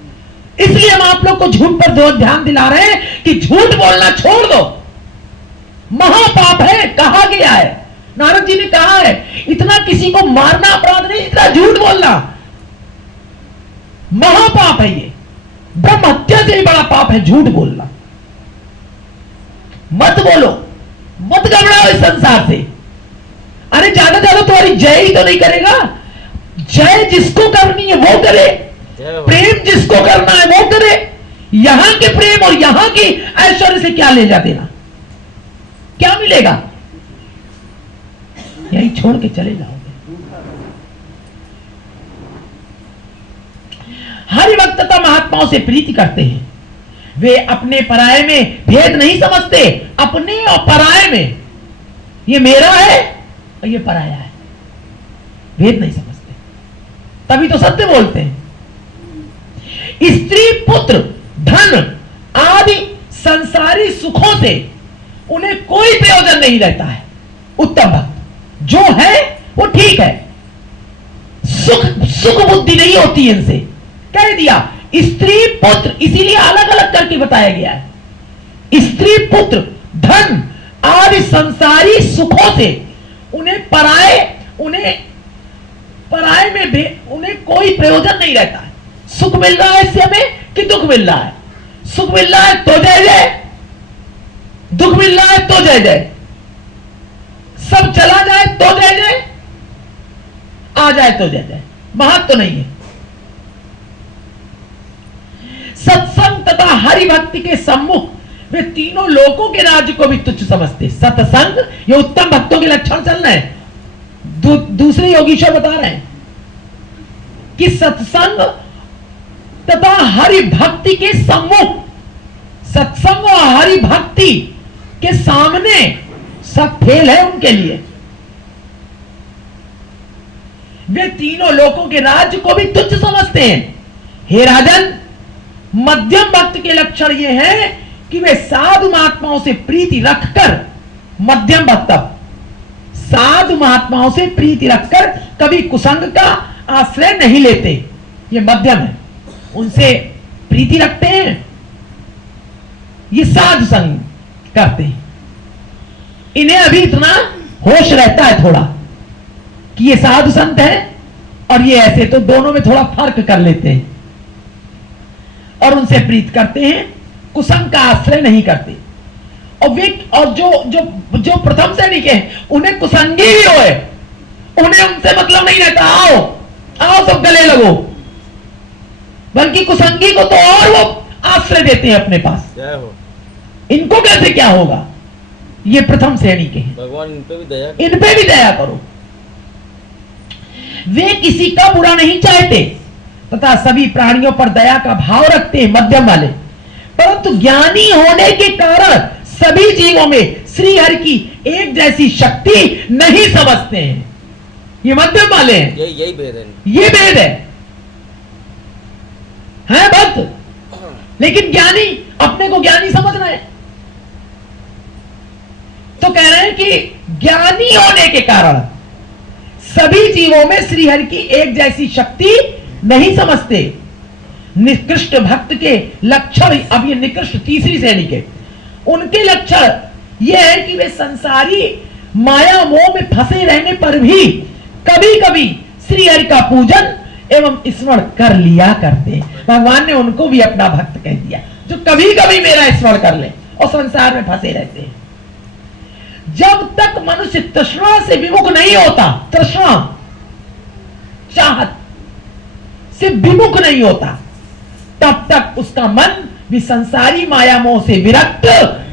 इसलिए हम आप लोग को झूठ पर ध्यान दिला रहे हैं कि झूठ बोलना छोड़ दो, महापाप है, कहा गया है। नारद जी ने कहा है, इतना किसी को मारना अपराध नहीं, इतना झूठ बोलना महापाप है। ये ब्रह्म हत्या से भी बड़ा पाप है झूठ बोलना। मत बोलो, मत घबराओ इस संसार से। अरे ज्यादा तुम्हारी जय ही तो नहीं करेगा। जय जिसको करनी है वो करे, प्रेम जिसको करना है वो करे। यहां के प्रेम और यहां की ऐश्वर्य से क्या ले जा देना, क्या मिलेगा? यही छोड़ के चले जाओगे। हरि भक्त तथा महात्माओं से प्रीति करते हैं। वे अपने पराये में भेद नहीं समझते, अपने और पराये में, ये मेरा है और ये पराया है, भेद नहीं समझते, तभी तो सत्य बोलते हैं। स्त्री पुत्र धन आदि संसारी सुखों से उन्हें कोई प्रयोजन नहीं रहता है। उत्तम भक्त जो है वो ठीक है, सुख बुद्धि नहीं होती इनसे। कह दिया स्त्री पुत्र, इसीलिए अलग अलग करके बताया गया है। स्त्री पुत्र धन आदि संसारी सुखों से उन्हें पराये में उन्हें कोई प्रयोजन नहीं रहता है। सुख मिल रहा है इससे हमें कि दुख मिल रहा है? सुख मिल रहा है तो जय जय, दुख मिल रहा है तो जय जय, सब चला जाए तो जय जय, आ जाए तो जय जय, महत्व तो नहीं है। सत्संग तथा हरि भक्ति के सम्मुख वे तीनों लोकों के राज्य को भी तुच्छ समझते। सत्संग, ये उत्तम भक्तों के लक्षण चल रहे हैं। दूसरे योगीश्वर बता रहे हैं कि सत्संग तथा हरि भक्ति के सम्मुख, सत्संग और हरि भक्ति के सामने सब फेल है उनके लिए। वे तीनों लोकों के राज्य को भी तुच्छ समझते हैं। हे राजन, मध्यम भक्त के लक्षण ये हैं कि वे साधु महात्माओं से प्रीति रखकर, मध्यम भक्त साधु महात्माओं से प्रीति रखकर कभी कुसंग का आश्रय नहीं लेते। ये मध्यम है, उनसे प्रीति रखते हैं, ये साधु संग करते हैं। इन्हें अभी इतना होश रहता है थोड़ा कि ये साधु संत है और ये ऐसे, तो दोनों में थोड़ा फर्क कर लेते हैं और उनसे प्रीत करते हैं, कुसंग का आश्रय नहीं करते। और जो प्रथम श्रेणी के उन्हें कुसंगी भी होए, उन्हें उनसे मतलब नहीं रहता, आओ सब गले लगो, बल्कि कुसंगी को तो और वो आश्रय देते हैं अपने पास। जय हो। इनको कैसे क्या होगा? ये प्रथम श्रेणी के हैं। भगवान इन पे भी दया करो। वे किसी का बुरा नहीं चाहते तथा सभी प्राणियों पर दया का भाव रखते हैं, मध्यम वाले। परंतु ज्ञानी होने के कारण सभी जीवों में श्री हरि की एक जैसी शक्ति नहीं समझते हैं। ये मध्यम वाले हैं। यही भेद है। ये भेद है भक्त, लेकिन ज्ञानी अपने को ज्ञानी समझ रहे हैं। तो कह रहे हैं कि ज्ञानी होने के कारण सभी जीवों में श्री हरि की एक जैसी शक्ति नहीं समझते। निकृष्ट भक्त के लक्षण, अब ये निकृष्ट तीसरी श्रेणी के, उनके लक्षण ये है कि वे संसारी माया मोह में फंसे रहने पर भी कभी कभी श्री हरि का पूजन एवं स्मरण कर लिया करते। भगवान ने उनको भी अपना भक्त कह दिया जो कभी कभी मेरा स्मरण कर ले और संसार में फंसे रहते हैं। जब तक मनुष्य तृष्णा से विमुख नहीं होता, तृष्णा चाहत से विमुख नहीं होता, तब तक उसका मन भी संसारी माया मोह से विरक्त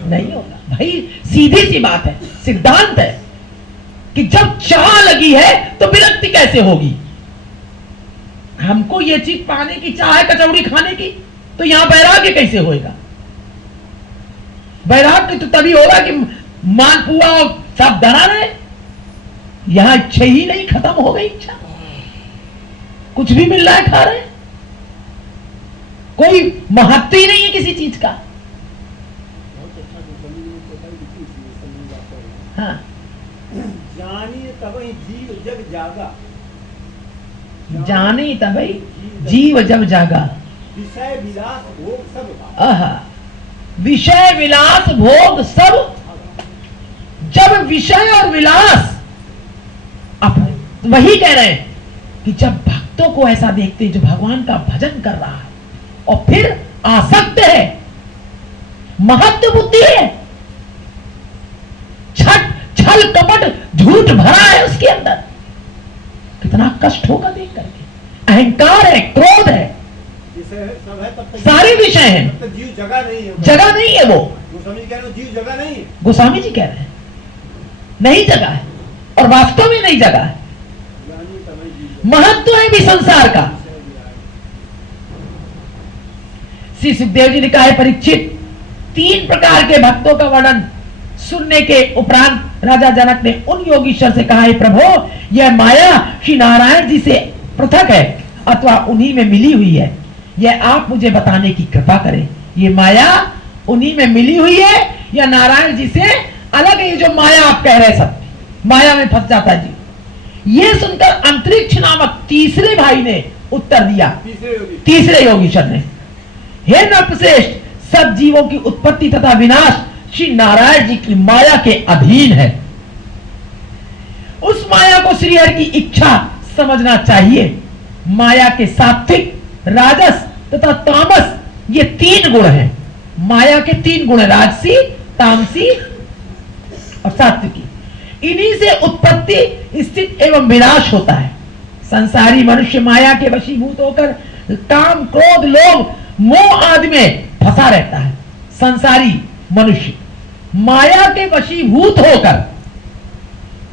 नहीं होता। भाई सीधी सी बात है, सिद्धांत है कि जब चाह लगी है तो विरक्ति कैसे होगी। हमको ये चीज पाने की चाह है, कचौड़ी खाने की, तो यहां वैराग्य कैसे होएगा। वैराग्य तो तभी होगा कि मालपुआ और सब डरा रहे, यहां इच्छा ही नहीं, खत्म हो गई इच्छा, कुछ भी मिल रहा है खा रहे, कोई महत्व ही नहीं है किसी चीज का। हाँ, जानिए तबहि जीव जग जागा, जाने तभी जीव जब जागा, विषय विलास भोग सब आहा, विषय विलास भोग सब। जब विषय और विलास, अब वही कह रहे हैं कि जब भक्तों को ऐसा देखते हैं जो भगवान का भजन कर रहा है और फिर आसक्त है, महत्व बुद्धि है, छल कपट झूठ भरा है उसके अंदर, कितना कष्ट होगा देख करके। अहंकार है, क्रोध है, सब है, तब तक सारे विषय हैं, तब तक जीव जगह नहीं है, जगह नहीं है। वो गोस्वामी कह रहे जीव जगह नहीं है, गोस्वामी जी कह रहे हैं नहीं जगह है, और वास्तव में नहीं जगह है। जानिए तबहि जीव महत्व है भी संसार का। श्री सुखदेव जी ने कहा है, परीक्षित, 3 प्रकार के भक्तों का वर्णन सुनने के उपरांत राजा जनक ने उन योगीश्वर से कहा है, प्रभु यह माया श्री नारायण जी से पृथक है अथवा उन्हीं में मिली हुई है, यह आप मुझे बताने की कृपा करें। ये माया उन्हीं में मिली हुई है या नारायण जी से अलग है। ये जो माया आप कह रहे, सब माया में फंस जाता है जी। ये सुनकर अंतरिक्ष नामक तीसरे भाई ने उत्तर दिया, तीसरे योगीश्वर ने, हे नरश्रेष्ठ, सब जीवों की उत्पत्ति तथा विनाश श्री नारायण जी की माया के अधीन है। उस माया को श्री हरि की इच्छा समझना चाहिए। माया के सात्विक, राजस तथा तामस, ये 3 गुण हैं। माया के 3 गुण, राजसी, तामसी और सात्विकी। इन्हीं से उत्पत्ति, स्थिति एवं विनाश होता है। संसारी मनुष्य माया के वशीभूत होकर काम, क्रोध, लोभ, मोह आदि में फंसा रहता है। संसारी मनुष्य माया के वशीभूत होकर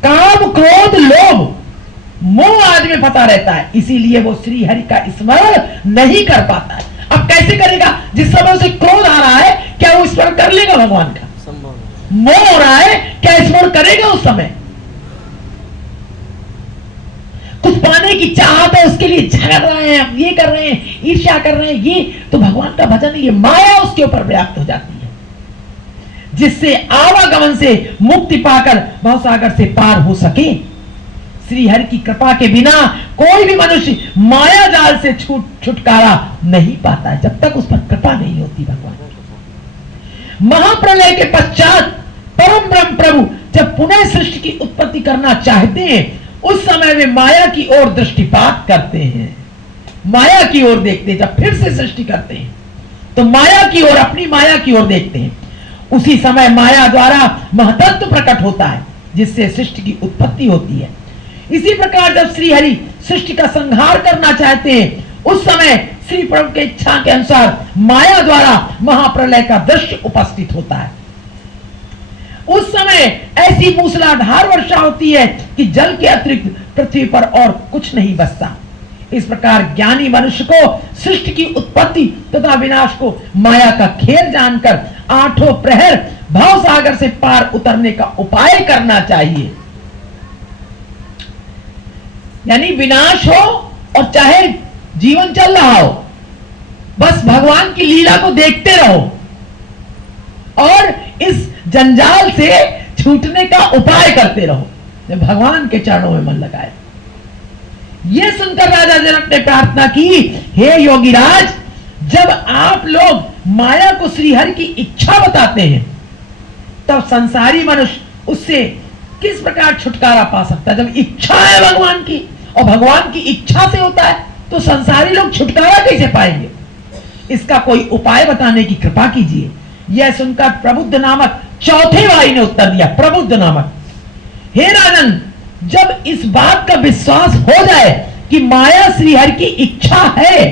काम, क्रोध, लोभ, मोह आदि में फंसा रहता है, इसीलिए वो श्री हरि का स्मरण नहीं कर पाता है। अब कैसे करेगा? जिस समय उसे क्रोध आ रहा है, क्या वो स्मरण कर लेगा भगवान का? मोह हो रहा है, क्या स्मरण करेगा उस समय? कुछ पाने की चाहत है, उसके लिए झगड़ रहे हैं, हम ये कर रहे हैं, ईर्ष्या कर रहे हैं, ये तो भगवान का भजन, ये माया उसके ऊपर व्याप्त हो जाती है, जिससे आवागमन से मुक्ति पाकर भवसागर से पार हो सके। श्री हरि की कृपा के बिना कोई भी मनुष्य माया जाल से छुटकारा नहीं पाता है, जब तक उस पर कृपा नहीं होती भगवान। महाप्रलय के पश्चात परम ब्रह्म प्रभु जब पुनः सृष्टि की उत्पत्ति करना चाहते हैं, उस समय वे माया की ओर दृष्टिपात करते हैं, माया की ओर देखते हैं। जब फिर से सृष्टि करते हैं तो माया की ओर, अपनी माया की ओर देखते हैं। उसी समय माया द्वारा महतत्व प्रकट होता है, जिससे सृष्टि की उत्पत्ति होती है। इसी प्रकार जब श्री हरि सृष्टि का संहार करना चाहते हैं, उस समय श्री प्रभु के इच्छा के अनुसार माया द्वारा महाप्रलय का दृश्य उपस्थित होता है। उस समय ऐसी मूसलाधार वर्षा होती है कि जल के अतिरिक्त पृथ्वी पर और कुछ नहीं बचता। इस प्रकार ज्ञानी मनुष्य को सृष्टि की उत्पत्ति तथा विनाश को माया का खेल जानकर 8 प्रहर भव सागर से पार उतरने का उपाय करना चाहिए। यानी विनाश हो और चाहे जीवन चल रहा हो, बस भगवान की लीला को देखते रहो और इस जंजाल से छूटने का उपाय करते रहो, भगवान के चरणों में मन लगाए। यह सुनकर राजा जनक ने प्रार्थना की, हे योगीराज, जब आप लोग माया को श्रीहरि की इच्छा बताते हैं, तब संसारी मनुष्य उससे किस प्रकार छुटकारा पा सकता है? जब इच्छा है भगवान की और भगवान की इच्छा से होता है तो संसारी लोग छुटकारा कैसे पाएंगे? इसका कोई उपाय बताने की कृपा कीजिए। यह सुनकर प्रबुद्ध नामक चौथे भाई ने उत्तर दिया। प्रबुद्ध नामक, हे राजन, जब इस बात का विश्वास हो जाए कि माया श्रीहरि की इच्छा है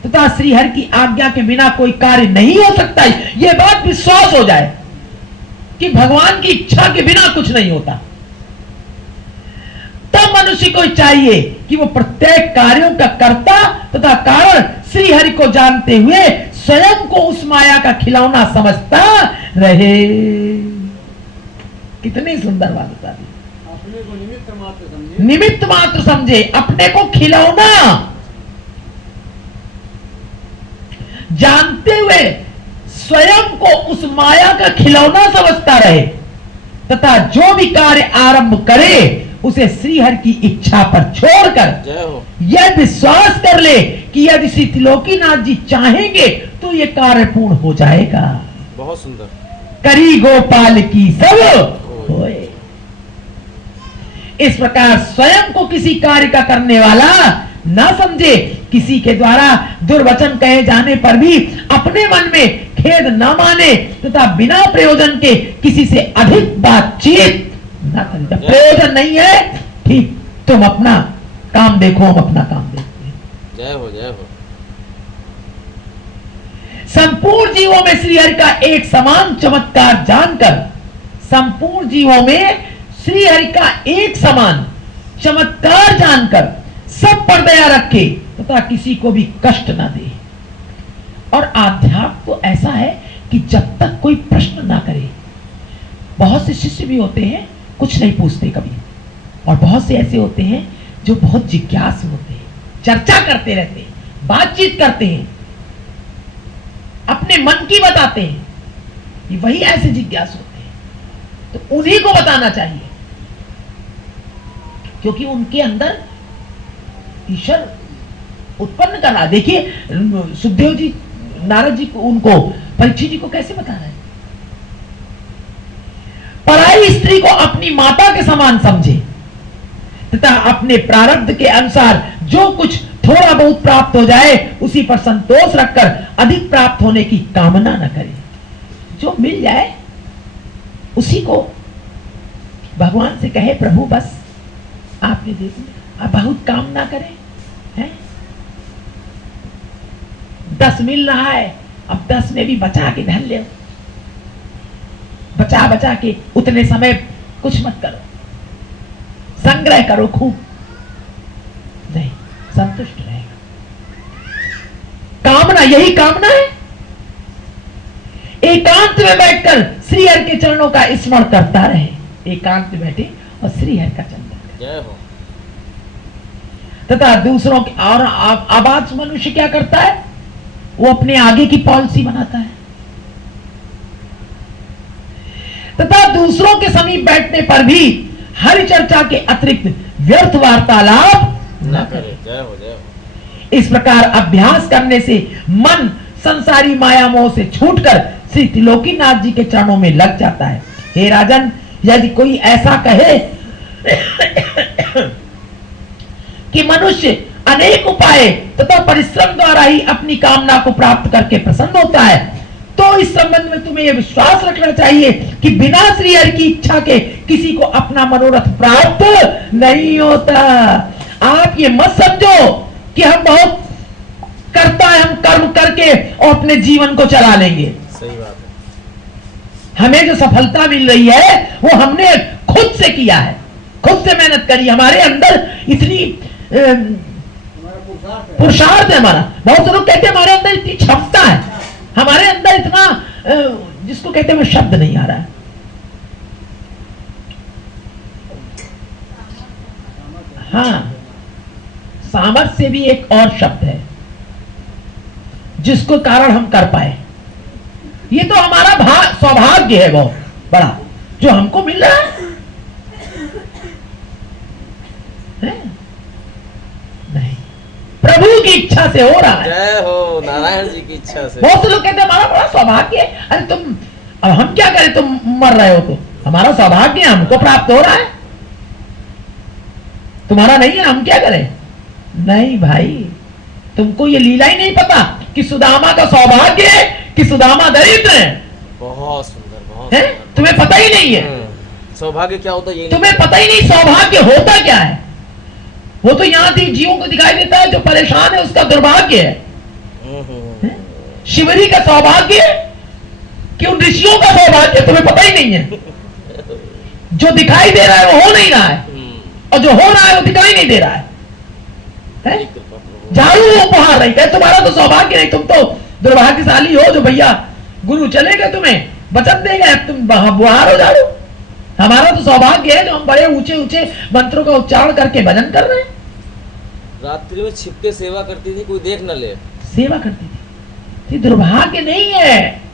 तथा श्रीहरि की आज्ञा के बिना कोई कार्य नहीं हो सकता, यह बात विश्वास हो जाए कि भगवान की इच्छा के बिना कुछ नहीं होता, तब मनुष्य को चाहिए कि वो प्रत्येक कार्यों का कर्ता तथा कारण श्रीहरि को जानते हुए स्वयं को उस माया का खिलौना समझता रहे। कितनी सुंदर बात बता दी। अपने को निमित्त मात्र समझे, निमित्त मात्र समझे, अपने को खिलौना जानते हुए स्वयं को उस माया का खिलौना समझता रहे तथा जो भी कार्य आरंभ करे उसे श्रीहरि की इच्छा पर छोड़कर जय हो। यह विश्वास कर ले कि यदि श्री त्रिलोकीनाथ जी चाहेंगे तो यह कार्य पूर्ण हो जाएगा। बहुत सुंदर। करी गोपाल की सब होए। इस प्रकार स्वयं को किसी कार्य का करने वाला ना समझे, किसी के द्वारा दुर्वचन कहे जाने पर भी अपने मन में खेद न माने तथा बिना प्रयोजन के किसी से अधिक बातचीत न करें। जब प्रयोजन नहीं है, ठीक, तुम अपना काम देखो, हम अपना काम देखते हैं। जय हो, जय हो। संपूर्ण जीवों में श्रीहरि का एक समान चमत्कार जानकर, संपूर्ण जीवों में श्रीहरि का एक समान चमत्कार जानकर सब पर दया रखे तथा किसी को भी कष्ट ना दे। और आध्यात्म तो ऐसा है कि जब तक कोई प्रश्न ना करे, बहुत से शिष्य भी होते हैं कुछ नहीं पूछते कभी, और बहुत से ऐसे होते हैं जो बहुत जिज्ञासु होते हैं, चर्चा करते रहते हैं, बातचीत करते हैं, अपने मन की बताते हैं। ये वही ऐसे जिज्ञासु होते हैं, तो उन्हीं को बताना चाहिए, क्योंकि उनके अंदर ईश्वर उत्पन्न कर रहा। देखिए सुखदेव जी नारद जी को, उनको परीक्षित जी को कैसे बता रहे हैं? पराई स्त्री को अपनी माता के समान समझे तथा अपने प्रारब्ध के अनुसार जो कुछ थोड़ा बहुत प्राप्त हो जाए उसी पर संतोष रखकर अधिक प्राप्त होने की कामना न करे। जो मिल जाए उसी को भगवान से कहे, प्रभु बस आपने दे दिया, आप बहुत काम ना करें, हैं? 10 मिल रहा है, अब 10 में भी बचा के धर ले, बचा बचा के उतने समय कुछ मत करो, संग्रह करो खूब, नहीं, संतुष्ट रहेगा। कामना, यही कामना है। एकांत में बैठकर श्रीहरि के चरणों का स्मरण करता रहे। एकांत में बैठे और श्रीहरि का चरण जय हो। तथा दूसरों के, और आबाद मनुष्य क्या करता है? वो अपने आगे की पॉलिसी बनाता है तथा दूसरों के समीप बैठने पर भी हरि चर्चा के अतिरिक्त व्यर्थ वार्तालाप न करे। जय हो, जय हो। इस प्रकार अभ्यास करने से मन संसारी माया मोह से छूटकर श्री त्रिलोकीनाथ जी के चरणों में लग जाता है। हे राजन, यदि कोई ऐसा कहे कि मनुष्य अनेक उपाय तथा परिश्रम द्वारा ही अपनी कामना को प्राप्त करके प्रसन्न होता है, तो इस संबंध में तुम्हें यह विश्वास रखना चाहिए कि बिना श्रीहरि की इच्छा के किसी को अपना मनोरथ प्राप्त नहीं होता। आप ये मत समझो कि हम बहुत करता है, हम कर्म करके और अपने जीवन को चला लेंगे। सही बात है। हमें जो सफलता मिल रही है वो हमने खुद से किया है, खुद से मेहनत करी। हमारे अंदर इतनी पुरुषार्थ है हमारा। बहुत से लोग कहते हैं हमारे अंदर इतनी क्षमता है, हमारे अंदर इतना, जिसको कहते हैं वो शब्द नहीं आ रहा है, हाँ, सामर्थ्य भी एक और शब्द है जिसको कारण हम कर पाए। ये तो हमारा सौभाग्य है बहुत बड़ा जो हमको मिल रहा है। नहीं, प्रभु की इच्छा से हो रहा है। जय हो, नारायण जी की इच्छा से। बहुत से लोग कहते हैं हमारा बड़ा सौभाग्य है। अरे तुम, अब हम क्या करें, तुम मर रहे हो तो हमारा सौभाग्य हमको प्राप्त हो रहा है, तुम्हारा नहीं है, हम क्या करें? नहीं भाई, तुमको ये लीला ही नहीं पता कि सुदामा का सौभाग्य है कि सुदामा दरिद्र है। बहुत सुंदर, बहुत है? सुंदर। तुम्हें पता ही नहीं है। सौभाग्य क्या होता है ये तुम्हें पता ही नहीं सौभाग्य होता क्या है। वो तो यहाँ थी जीवों को दिखाई देता है, जो परेशान है उसका दुर्भाग्य है। हैं? शिवरी का सौभाग्य कि उन ऋषियों का सौभाग्य तुम्हें पता ही नहीं है। जो दिखाई दे रहा है वो हो नहीं रहा है, और जो हो रहा है वो दिखाई नहीं दे रहा है। झाड़ू उपहार रही है, तुम्हारा तो सौभाग्य नहीं, तुम तो दुर्भाग्यशाली हो जो भैया गुरु चले गए, तुम्हें वचन दे गए, तुम बुहार हो झाड़ू। हमारा तो सौभाग्य है जो हम बड़े ऊंचे ऊंचे मंत्रों का उच्चारण करके भजन कर रहे हैं। रात्रि में छिप के सेवा करती थी, कोई देख न ले। सेवा करती थी, ये दुर्भाग्य नहीं है।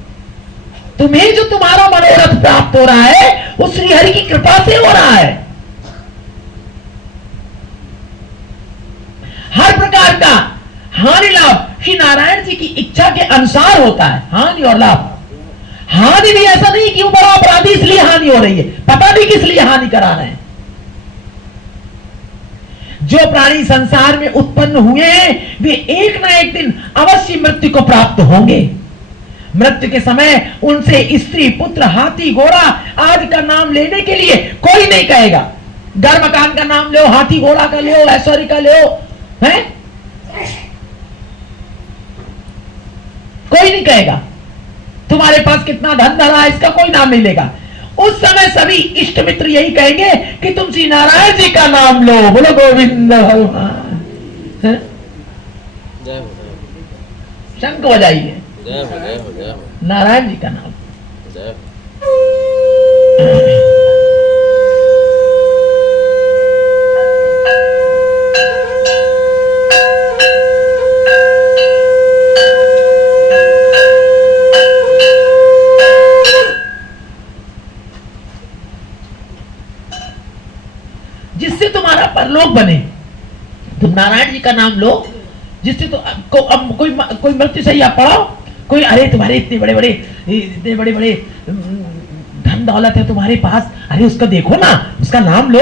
तुम्हें जो तुम्हारा मनोरथ प्राप्त हो रहा है वो श्री हरि की कृपा से हो रहा है। हर प्रकार का हानि लाभ श्री नारायण जी की इच्छा के अनुसार होता है, हानि और लाभ। हानि भी ऐसा नहीं कि वो बड़ा अपराधी इसलिए हानि हो रही है, पता नहीं किस लिए हानि करा रहे हैं। जो प्राणी संसार में उत्पन्न हुए हैं वे एक ना एक दिन अवश्य मृत्यु को प्राप्त होंगे। मृत्यु के समय उनसे स्त्री पुत्र हाथी घोड़ा आदि का नाम लेने के लिए कोई नहीं कहेगा। घर मकान का नाम लो, हाथी घोड़ा का लो, ऐश्वर्य का लो, है? कोई नहीं कहेगा। तुम्हारे पास कितना धन धरा है इसका कोई नाम नहीं लेगा। उस समय सभी इष्ट मित्र यही कहेंगे कि तुम श्री नारायण जी का नाम लो, बोलो गोविंद भगवान। जय हो, जय हो। शंख बजाइए, जय हो, जय हो, जय हो। नारायण जी का नाम। जय हो। जिससे तुम्हारा परलोक बने, तुम नारायण जी का नाम लो। जिससे तो कोई मृत्यु से या पढ़ाओ, कोई अरे तुम्हारे इतने बड़े बड़े धन दौलत है तुम्हारे पास, अरे उसका देखो ना, उसका नाम लो।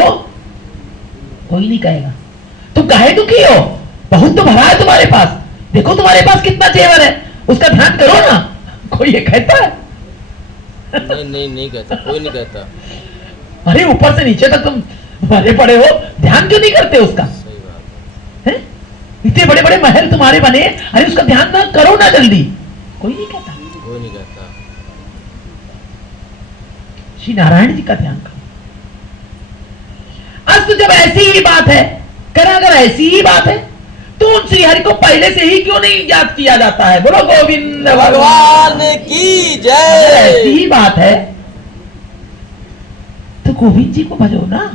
कोई नहीं कहेगा। तुम काहे दुखी हो, बहुत तो भरा है तुम्हारे पास, देखो तुम्हारे पास कितना जेवर है, उसका ध्यान करो ना। कोई ये कहता है? नहीं कहता, कोई नहीं कहता। अरे ऊपर से नीचे तक तुम भरे पड़े हो, ध्यान क्यों नहीं करते उसका? सही बात है। इतने बड़े बड़े महल तुम्हारे बने, अरे उसका ध्यान ना करो ना जल्दी। कोई नहीं कहता, कोई नहीं कहता। श्री नारायण जी का ध्यान करो। अस्त जब ऐसी ही बात है, अगर ऐसी ही बात है तो उन श्री हरि को पहले से ही क्यों नहीं याद किया जाता है? बोलो गोविंद भगवान की जय। ऐसी ही बात है तो गोविंद जी को भजो ना,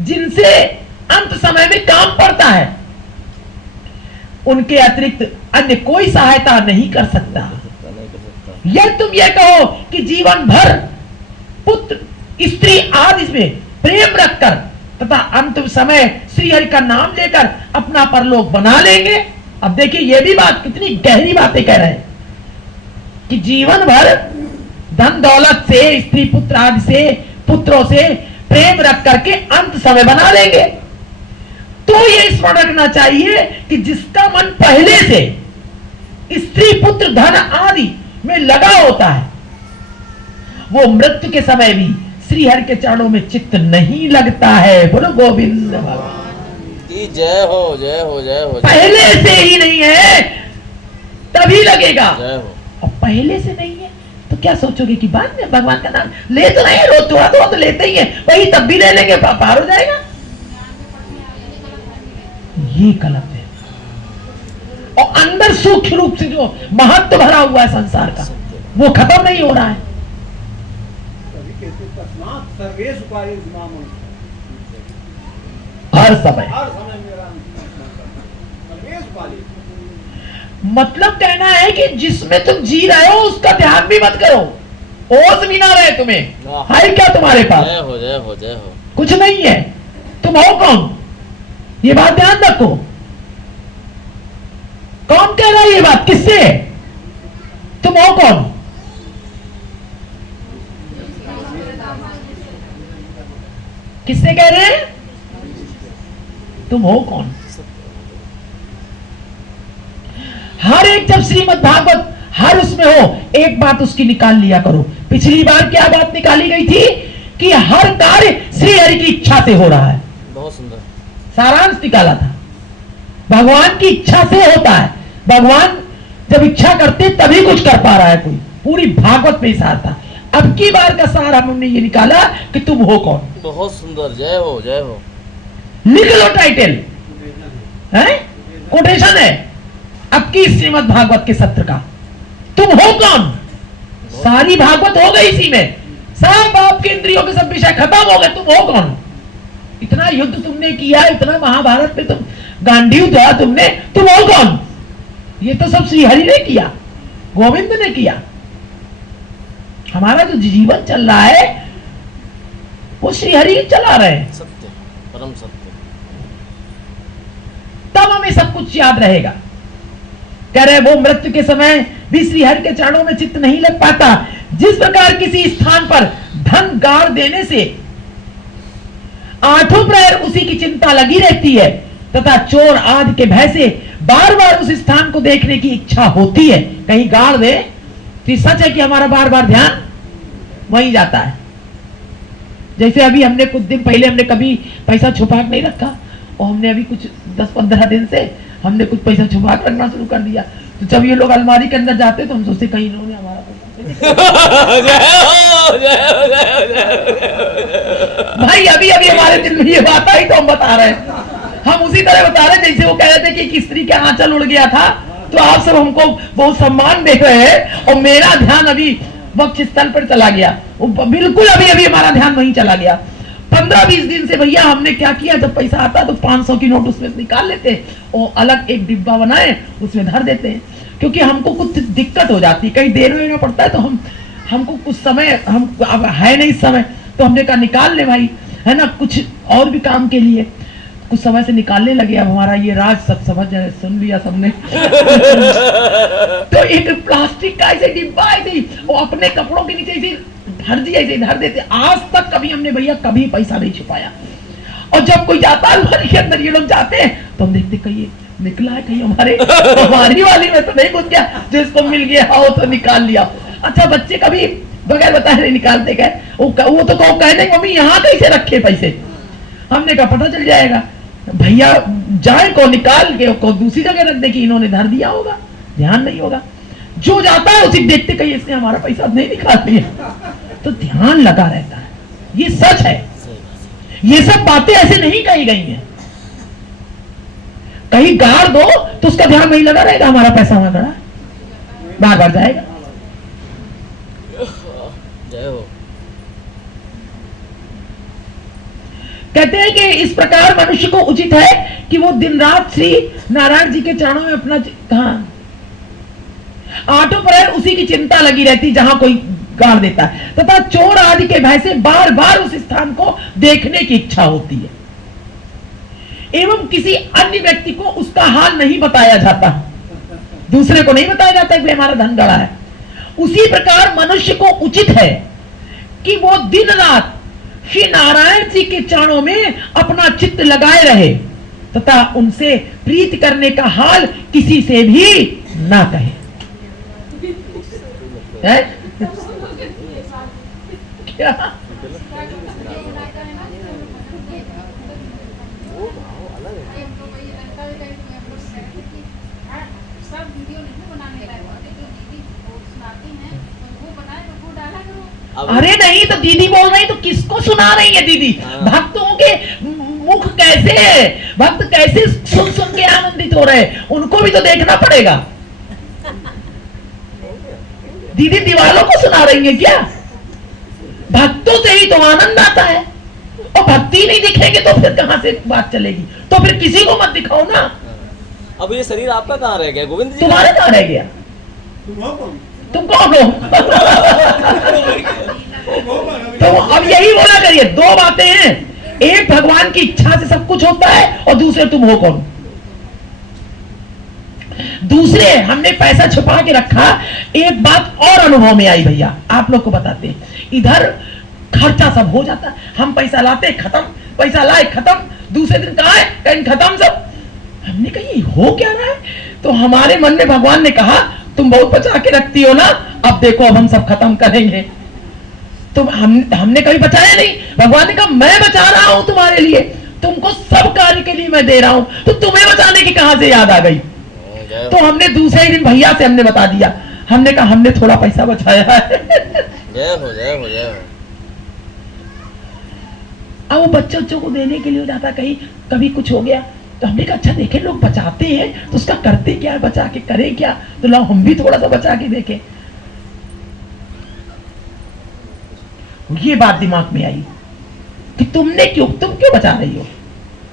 जिनसे अंत समय में काम पड़ता है। उनके अतिरिक्त अन्य कोई सहायता नहीं कर सकता। यह तुम यह कहो कि जीवन भर पुत्र स्त्री आदि में प्रेम रखकर तथा अंत समय श्री हरि का नाम लेकर अपना परलोक बना लेंगे। अब देखिए यह भी बात कितनी गहरी बातें कह रहे हैं कि जीवन भर धन दौलत से, स्त्री पुत्र आदि से, पुत्रों से प्रेम रख करके अंत समय बना लेंगे। तो ये स्मरण रखना चाहिए कि जिसका मन पहले से स्त्री पुत्र धन आदि में लगा होता है वो मृत्यु के समय भी श्री हरि के चरणों में चित्त नहीं लगता है। बोलो गोविंद की जय हो, जय हो, जय हो। पहले से ही नहीं है तभी लगेगा, जय हो। और पहले से नहीं है तो क्या सोचोगे कि बाद में भगवान का नाम ले तो नहीं, रोज थोड़ा थोड़ा तो लेते ही है, वही तब भी ले लेंगे, पार हो जाएगा। ये गलत है। और अंदर सूक्ष्म रूप से जो महत्व भरा हुआ है संसार का वो खत्म नहीं हो रहा है। हर समय मतलब कहना है कि जिसमें तुम जी रहे हो उसका ध्यान भी मत करो, होश भी ना रहे तुम्हें। है क्या तुम्हारे पास? जय हो, जय हो, जय हो। कुछ नहीं है। तुम हो कौन, ये बात ध्यान रखो। कौन कह रहा है ये बात, किससे? तुम हो कौन? तुम हो कौन? हर एक जब श्रीमद् भागवत हर उसमें हो, एक बात उसकी निकाल लिया करो। पिछली बार क्या बात निकाली गई थी कि हर कार्य श्री हरि की इच्छा से हो रहा है। बहुत सुंदर सारांश निकाला था, भगवान की इच्छा से होता है। भगवान जब इच्छा करते तभी कुछ कर पा रहा है कोई। पूरी भागवत में सार था। अब की बार का सार हमने ये निकाला कि तुम हो कौन। बहुत सुंदर, जय हो जय हो। लिख लो टाइटल है, कोटेशन है अब की श्रीमद् भागवत के सत्र का, तुम हो कौन। सारी भागवत हो गई इसी में, सब आपके इंद्रियों के सब विषय खत्म हो गए। तुम हो कौन? इतना युद्ध तुमने किया, इतना महाभारत में तुम गांडीव दिया तुमने, तुम हो कौन? ये तो सब श्रीहरि ने किया, गोविंद ने किया। हमारा जो जीवन चल रहा है वो श्रीहरि चला रहे हैं। सत्य, परम सत्य। तब हमें सब कुछ याद रहेगा। कह रहे वो मृत्यु के समय भी श्रीहरि के चरणों में चित्त नहीं लग पाता। जिस प्रकार किसी स्थान पर धन गाड़ देने से आठों प्रहर उसी की चिंता लगी रहती है, तथा चोर आदि के भय से बार बार उस स्थान को देखने की इच्छा होती है। कहीं गाड़ दे तो सच है कि हमारा बार बार ध्यान वहीं जाता है। जैसे अभी हमने कुछ दिन पहले हमने कभी पैसा छुपा के नहीं रखा, और हमने अभी कुछ 10-15 दिन से हमने कुछ पैसा छुपा के रखना शुरू कर दिया। तो जब ये लोग अलमारी के अंदर जाते तो हम सोचते कहीं इन्होंने हमारा भाई अभी अभी हमारे दिल में ये बात आई तो हम बता रहे हैं। हम उसी तरह बता रहे हैं जैसे वो कह रहे थे कि एक स्त्री का आंचल उड़ गया था, तो आप सब हमको बहुत सम्मान दे रहे हैं और मेरा ध्यान अभी वक्ष स्थल पर चला गया। वो बिल्कुल अभी अभी हमारा ध्यान वहीं चला गया। 15-20 दिन से भैया हमने क्या किया, जब पैसा आता तो 500 की नोट उसमें निकाल लेते और अलग एक डिब्बा बनाए उसमें धर देते हैं, क्योंकि हमको कुछ दिक्कत हो जाती है, कहीं देना वेना पड़ता है तो हमको कुछ समय हम अब है नहीं समय, तो हमने कहा निकाल ले भाई, है ना, कुछ और भी काम के लिए कुछ समय से निकालने लगे। अब हमारा ये राज सब समझ जाए, सुन लिया सबने तो एक प्लास्टिक का ऐसे डिब्बा ऐसे वो अपने कपड़ों के नीचे ऐसे भर दिया, ऐसे धर देते। आज तक कभी हमने भैया कभी पैसा नहीं छुपाया। और जब कोई जाता है अलमारी के अंदर, ये लोग जाते हैं तो हम देखते कहीं निकला है, कहीं हमारी वाली में तो नहीं घुस गया, जिसको मिल गया हो तो निकाल लिया। अच्छा बच्चे कभी बगैर बताए नहीं निकालते, गए वो तो कहो कहने मम्मी यहाँ कैसे रखे पैसे। हमने कहा पता चल जाएगा भैया, जाए को निकाल के को दूसरी जगह रख दे कि इन्होंने धर दिया होगा, ध्यान नहीं होगा। जो जाता है उसी देखते कहीं इसने हमारा पैसा नहीं निकाल दिया, तो ध्यान लगा रहता है। ये सच है, ये सब बातें ऐसे नहीं कही गई हैं। कहीं गाड़ दो तो उसका ध्यान नहीं लगा रहेगा, हमारा पैसा वहां गड़ा बार बार जाएगा। जय हो। कहते हैं कि इस प्रकार मनुष्य को उचित है कि वो दिन रात श्री नारायण जी के चरणों में अपना आठों प्रहर उसी की चिंता लगी रहती जहां कोई गाड़ देता है, तथा चोर आदि के भय से बार बार उस स्थान को देखने की इच्छा होती है, एवं किसी अन्य व्यक्ति को उसका हाल नहीं बताया जाता, दूसरे को नहीं बताया जाता कि हमारा धन गड़ा है। उसी प्रकार मनुष्य को उचित है कि वो दिन रात श्री नारायण जी के चरणों में अपना चित्त लगाए रहे, तथा उनसे प्रीति करने का हाल किसी से भी ना कहे। क्या अरे नहीं तो दीदी बोल रही तो किसको सुना रही है दीदी? भक्तों के मुख कैसे है, भक्त कैसे सुन सुन के आनंदित हो रहे हैं, उनको भी तो देखना पड़ेगा। दीदी दीवालों को सुना रही है क्या? भक्तों से ही तो आनंद आता है, और भक्ति नहीं दिखेंगे तो फिर कहां से बात चलेगी? तो फिर किसी को मत दिखाओ ना। अब ये शरीर आपका कहाँ रह गया गोविंद जी? तुम्हारे कहाँ रह गया? तुम कौन हो? तो अब यही बोला करिए, दो बातें हैं, एक भगवान की इच्छा से सब कुछ होता है, और दूसरे तुम हो कौन। दूसरे हमने पैसा छुपा के रखा। एक बात और अनुभव में आई भैया, आप लोग को बताते हैं। इधर खर्चा सब हो जाता, हम पैसा लाते खत्म, पैसा लाए खत्म, दूसरे दिन कहा है कहीं खत्म सब। हमने कहा ये हो क्या रहा है? तो हमारे मन में भगवान ने कहा तुम बहुत बचा के रखती हो ना, अब देखो अब हम सब खत्म करेंगे। तो हमने कभी बचाया नहीं। भगवान ने कहा मैं बचा रहा हूं तुम्हारे लिए, तुमको सब कार्य के लिए मैं दे रहा हूं, तो तुम्हें बचाने की कहां से याद आ गई? तो हमने दूसरे दिन भैया से हमने बता दिया, हमने कहा हमने थोड़ा पैसा बचाया है। जय हो जय हो जय हो। अब वो बच्चों को देने के लिए हो जाता, कहीं कभी कुछ हो गया तो हमने कहा अच्छा देखें लोग बचाते हैं तो उसका करते क्या है, बचा के करें क्या, तो लाओ हम भी थोड़ा सा बचा के देखें। ये बात दिमाग में आई कि तुम क्यों बचा रही हो?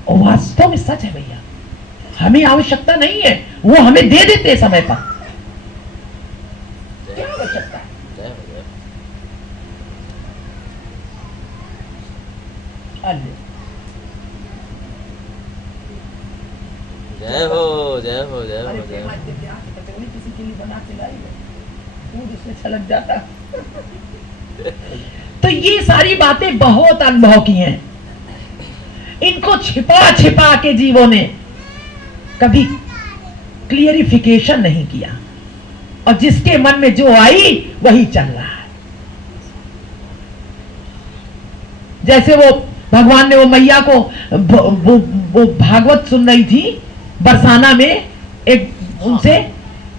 और वास्तव में सच है भैया, हमें आवश्यकता नहीं है, वो हमें दे देते समय पर। क्या आवश्यकता है? जय हो जय हो जय हो अरे जय हो। कचौड़ी किसी के लिए बना के लाई है, दूध उसमें छलक जाता। तो ये सारी बातें बहुत अनुभव की हैं, इनको छिपा छिपा के जीवों ने कभी क्लियरिफिकेशन नहीं किया, और जिसके मन में जो आई वही चल रहा है। जैसे वो भगवान ने वो मैया को वो भागवत सुन रही थी बरसाना में एक उनसे,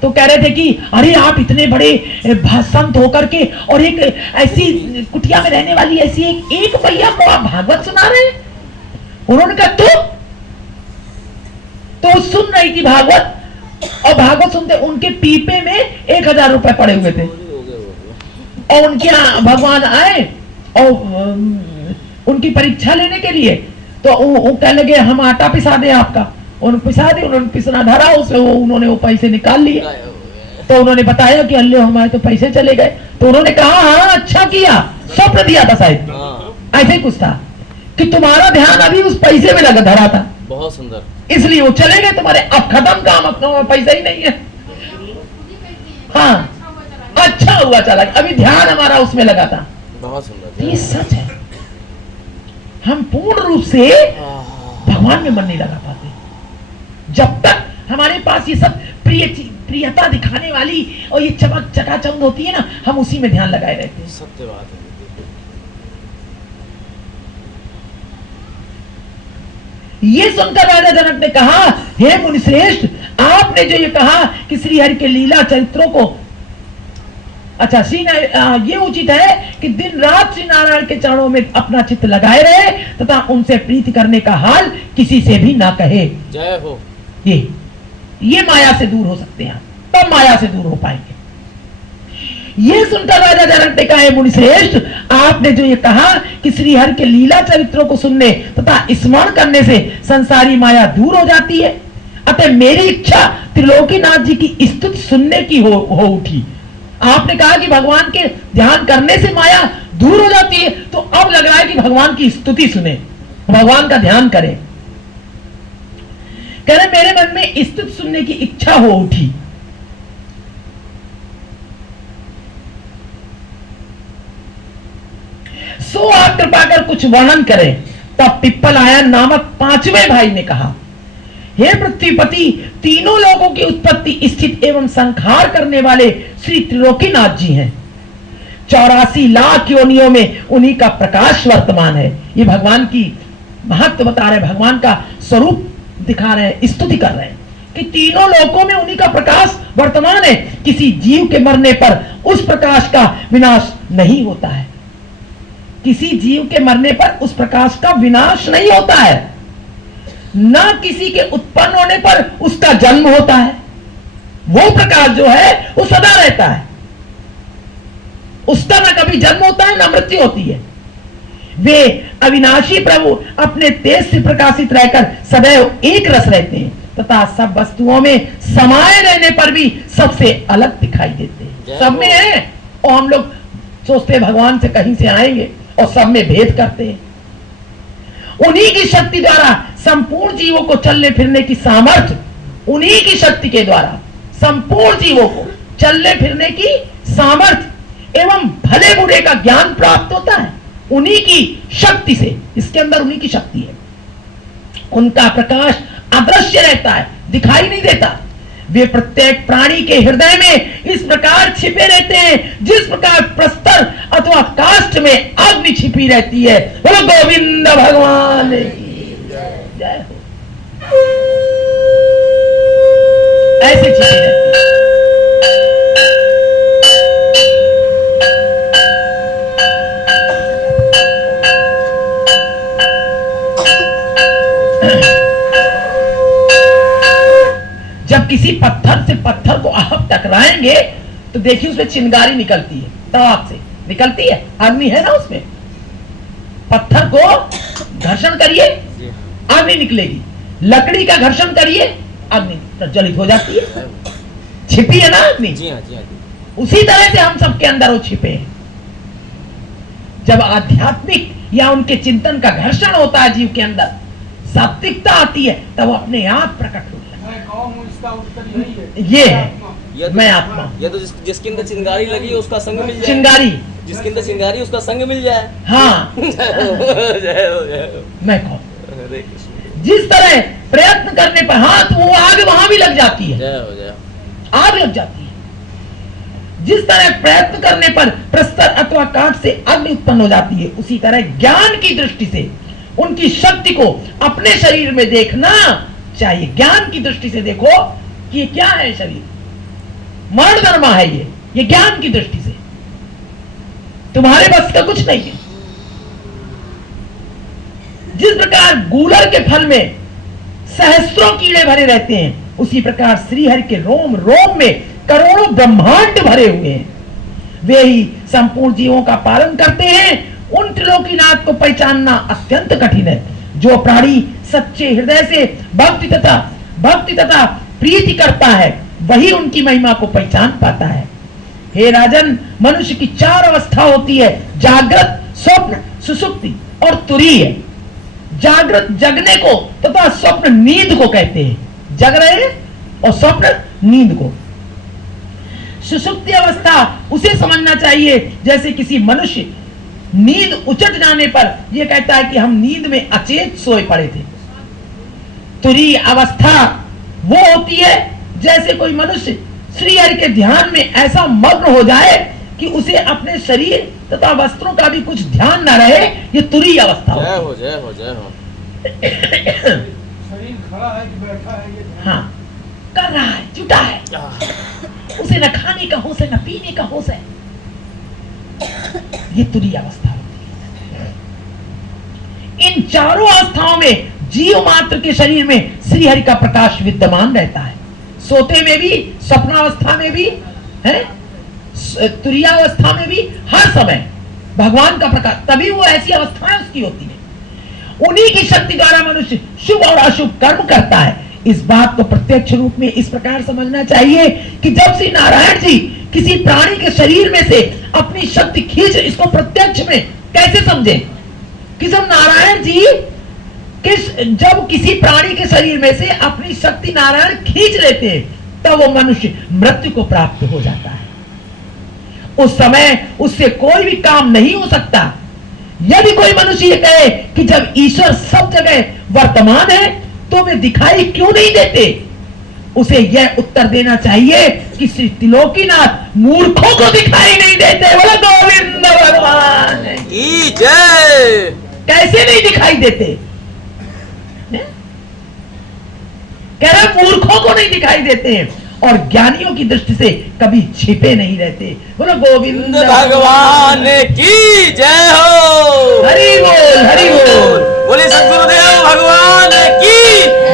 तो कह रहे थे कि अरे आप इतने बड़े संत होकर के और एक ऐसी कुटिया में रहने वाली ऐसी एक मैया को आप भागवत सुना रहे हैं। उन्होंने कहा तो सुन रही थी भागवत, और भागवत सुनते उनके पीपे में 1000 रुपए पड़े हुए थे, और उनके यहाँ भगवान आए और उनकी परीक्षा लेने के लिए, तो वो कहने लगे हम आटा पिसा दे आपका। उन्होंने पिसा दे, उन्होंने पिसना धरा, उसे उन्होंने वो पैसे निकाल लिए। तो उन्होंने बताया कि अल्ले हमारे तो पैसे चले गए। तो उन्होंने कहा हाँ अच्छा किया, स्वप्न दिया था शायद, ऐसे ही कुछ था कि तुम्हारा ध्यान अभी उस पैसे में लगा धरा था, बहुत सुंदर, इसलिए वो चले गए तुम्हारे। अब खत्म काम, अपना पैसा ही नहीं है। हाँ अच्छा हुआ चला, अभी ध्यान हमारा उसमें लगा था। बहुत सुंदर। ये सच है, हम पूर्ण रूप से भगवान में मन नहीं लगा पाते जब तक हमारे पास ये सब प्रियता दिखाने वाली और ये चमक चकाचौंध होती है ना, हम उसी में ध्यान लगाए रहते हैं। सत्य बात है। ये सुनकर राजा जनक ने कहा हे मुनिश्रेष्ठ, आपने जो ये कहा कि श्री हरि के लीला चरित्रों को, अच्छा ये उचित है कि दिन रात श्री नारायण के चरणों में अपना चित्त लगाए रहे तथा उनसे प्रीति करने का हाल किसी से भी ना कहे। जय हो। ये माया से दूर हो सकते हैं, तब माया से दूर हो पाएंगे। ये सुनकर राजा जनक ने कहा मुनिश्रेष्ठ, आपने जो ये कहा कि श्री हरि के लीला चरित्रों को सुनने तथा स्मरण करने से संसारी माया दूर हो जाती है, अतः मेरी इच्छा त्रिलोकीनाथ जी की स्तुति सुनने की हो उठी। आपने कहा कि भगवान के ध्यान करने से माया दूर हो जाती है, तो अब लग रहा है कि भगवान की स्तुति सुने, भगवान का ध्यान करें। कह रहे मेरे मन में स्तुति सुनने की इच्छा हो उठी। सो आप कृपा कर कुछ वर्णन करें। तब पिप्पल आयन नामक 5वें भाई ने कहा हे पृथ्वीपति, तीनों लोगों की उत्पत्ति स्थित एवं संहार करने वाले श्री त्रिलोकीनाथ जी हैं। 84 लाख योनियों में उन्हीं का प्रकाश वर्तमान है। ये भगवान की महत्व बता रहे, भगवान का स्वरूप दिखा रहे हैं, स्तुति कर रहे हैं कि तीनों लोकों में उन्हीं का प्रकाश वर्तमान है। किसी जीव के मरने पर उस प्रकाश का विनाश नहीं होता है। किसी जीव के मरने पर उस प्रकाश का विनाश नहीं होता है, न किसी के उत्पन्न होने पर उसका जन्म होता है। वो प्रकाश जो है वो सदा रहता है, उसका न कभी जन्म होता है न मृत्यु होती है। वे अविनाशी प्रभु अपने तेज से प्रकाशित रहकर सदैव एक रस रहते हैं तथा सब वस्तुओं में समाये रहने पर भी सबसे अलग दिखाई देते हैं। सब में है और हम लोग सोचते हैं भगवान से कहीं से आएंगे और सब में भेद करते हैं। उन्हीं की शक्ति द्वारा संपूर्ण जीवों को चलने फिरने की सामर्थ्य, उन्हीं की शक्ति के द्वारा संपूर्ण जीवों को चलने फिरने की सामर्थ्य एवं भले बुरे का ज्ञान प्राप्त होता है, उन्हीं की शक्ति से। इसके अंदर उन्हीं की शक्ति है। उनका प्रकाश अदृश्य रहता है, दिखाई नहीं देता। वे प्रत्येक प्राणी के हृदय में इस प्रकार छिपे रहते हैं जिस प्रकार प्रस्तर अथवा काष्ठ में अग्नि छिपी रहती है। बोलो गोविंद भगवान की जय हो। ऐसे छिपी रहती है। जब किसी पत्थर से पत्थर को आप टकराएंगे तो देखिए उसमें चिंगारी निकलती है, ताप से निकलती है, अग्नि है ना उसमें। पत्थर को घर्षण करिए अग्नि निकलेगी, लकड़ी का घर्षण करिए अग्नि प्रज्वलित हो जाती है, छिपी है ना अग्नि। जी हाँ, जी हाँ, जी। उसी तरह से हम सबके अंदर वो छिपे हैं। जब आध्यात्मिक या उनके चिंतन का घर्षण होता है जीव के अंदर, सात्विकता आती है, तब वो अपने आप प्रकट होता है। मैं कहूँ इसका उत्तर यही है। ये है मैं आत्मा। ये तो जिसके अंदर चिंगारी लगी उसका संग मिल जाए। चिंगारी जिसके अंदर चिंगारी उसका संग मिल जाए। हाँ जय हो, जय हो, जय हो। मैं कहूँ हरे कृष्ण। जिस तरह प्रयत्न करने पर हाथ वो आग वहां भी लग जाती है, जय हो, जय हो। आग लग जाती है। जिस तरह प्रयत्न करने पर प्रस्तर अथवा काठ से अग्नि उत्पन्न हो जाती है, उसी तरह ज्ञान की दृष्टि से उनकी शक्ति को अपने शरीर में देखना चाहिए। ज्ञान की दृष्टि से देखो कि ये क्या है, शरीर मरण धर्मा है, ये ज्ञान की दृष्टि से। तुम्हारे बस का कुछ नहीं है। जिस प्रकार गूलर के फल में सहस्त्रों कीड़े भरे रहते हैं, उसी प्रकार श्रीहरि के रोम रोम में करोड़ों ब्रह्मांड भरे हुए हैं। वे ही संपूर्ण जीवों का पालन करते हैं। उन त्रिलोकीनाथ को पहचानना अत्यंत कठिन है। जो प्राणी सच्चे हृदय से भक्ति तथा प्रीति करता है, वही उनकी महिमा को पहचान पाता है। हे राजन, मनुष्य की 4 अवस्था होती है, जागृत, स्वप्न, सुषुप्ति और तुरीय। जागृत जगने को तथा स्वप्न नींद को कहते हैं, जग रहे हैं, और स्वप्न नींद को। सुषुप्ति अवस्था उसे समझना चाहिए जैसे किसी मनुष्य नींद उचट जाने पर यह कहता है कि हम नींद में अचेत सोए पड़े थे। तुरीय अवस्था वो होती है जैसे कोई मनुष्य श्री हरि के ध्यान में ऐसा मग्न हो जाए कि उसे अपने शरीर तथा वस्त्रों का भी कुछ ध्यान न रहे। ये तुरीय अवस्था जय हो, जय हो, जय हो। शरीर खड़ा है कि बैठा है ये ध्यान। हाँ, कर रहा है, जुटा है, उसे न खाने का होश है, न पीने का होश है। ये तुरीय अवस्था होती है। इन चारों अवस्थाओं में जीव मात्र के शरीर में श्री हरि का प्रकाश विद्यमान रहता है। सोते में भी, स्वप्नावस्था में भी, है तुरीयावस्था में भी, हर समय भगवान का प्रकाश, तभी वो ऐसी अवस्थाएं उसकी होती है। उन्हीं की शक्ति द्वारा मनुष्य शुभ और अशुभ कर्म करता है। इस बात को प्रत्यक्ष रूप में इस प्रकार समझना चाहिए कि जब श्री नारायण जी किसी प्राणी के शरीर में से अपनी शक्ति खींच, इसको प्रत्यक्ष में कैसे समझे कि जब नारायण जी जब किसी प्राणी के शरीर में से अपनी शक्ति नारायण खींच लेते हैं, तब वो मनुष्य मृत्यु को प्राप्त हो जाता है। उस समय उससे कोई भी काम नहीं हो सकता। यदि कोई मनुष्य ये कहे कि जब ईश्वर सब जगह वर्तमान है तो वे दिखाई क्यों नहीं देते, उसे यह उत्तर देना चाहिए कि श्री त्रिलोकीनाथ मूर्खों को दिखाई नहीं देते। बोला गोविंद भगवान की जय। कैसे नहीं दिखाई देते? कह रहे मूर्खों को नहीं दिखाई देते हैं और ज्ञानियों की दृष्टि से कभी छिपे नहीं रहते। बोलो गोविंद भगवान की जय हो। हरि बोल, हरि बोल। बोले सद्गुरुदेव भगवान की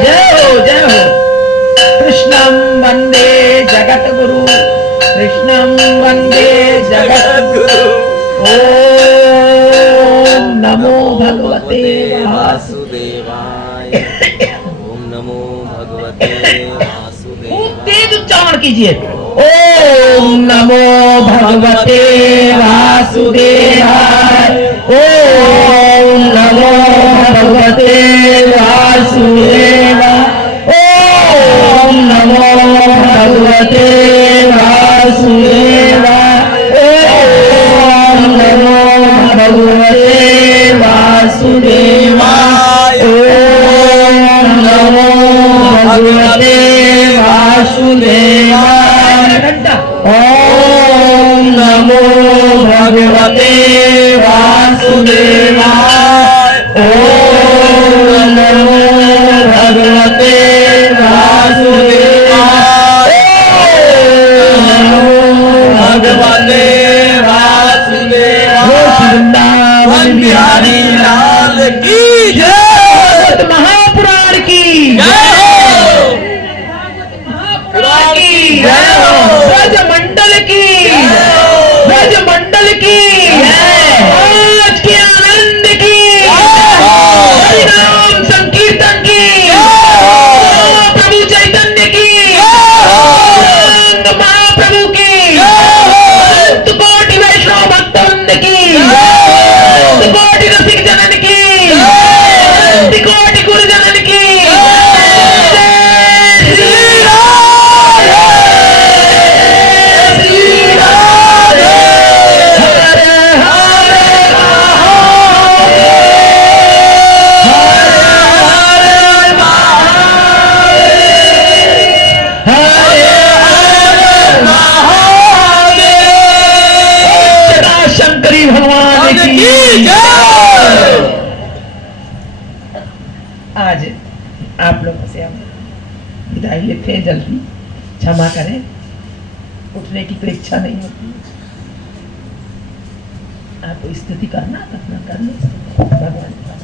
जय हो, जय हो। कृष्णं वंदे जगत गुरु, कृष्णं वंदे जगत गुरु। ओम नमो भगवते वासुदेवाय। ओम नमो भगवते वासुदेवाय। तेज उच्चारण कीजिए। ओम नमो भगवते वासुदेवाय। ओम नमो भगवते वासुदेवाय। ओम नमो भगवते वासुदेवाय। ओम नमो भगवते वासुदेवाय। ओम वासुदेवाय। ओम नमो भगवते वासुदेवाय। ओम नमो भगवते वासुदेवाय। ओम नमो भगवते वासुदेवाय। वृंदावन बिहारी लाल की जय। महापुराण की जय हो। महापुराण की जय हो। ब्रज मंडल की ब्रज मंडल की आज के आनंद की हरि नाम संकीर्तन की प्रभु चैतन्य की महाप्रभु की अनंत कोटि वैष्णव भक्तवृंद की अनंत कोटि रसिक जनन की अनंत कोटि गुरुजनन की शंकरी भगवान की आज आप लोगों से हम विदाई लेते हैं। जल्दी क्षमा करें, उठने की कोई इच्छा नहीं होती। आपको स्तुति करना अपना कर ले भगवान का।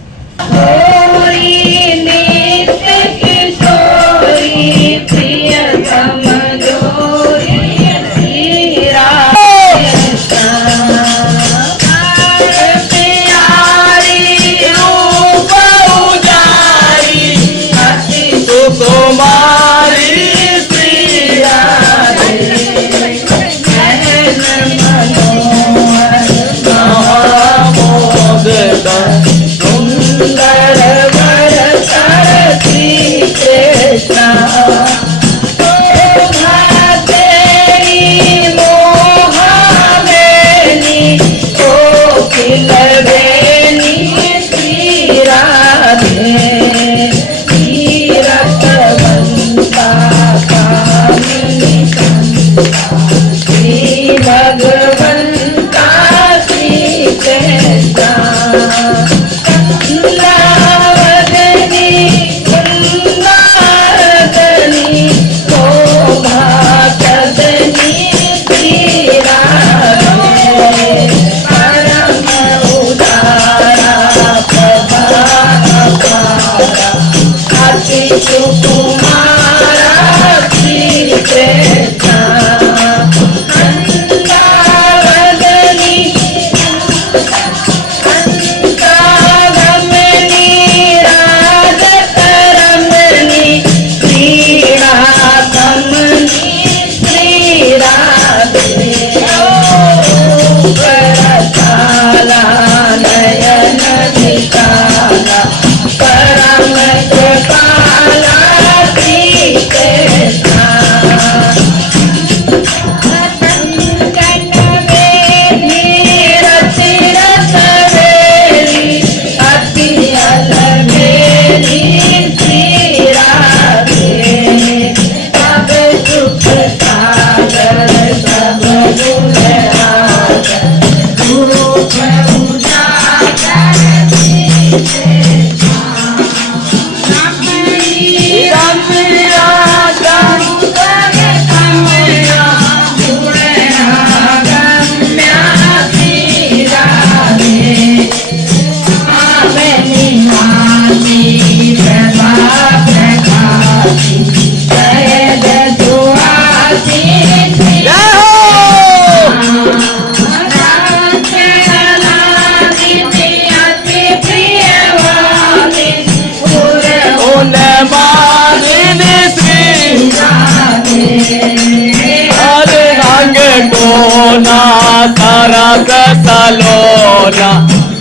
सलोना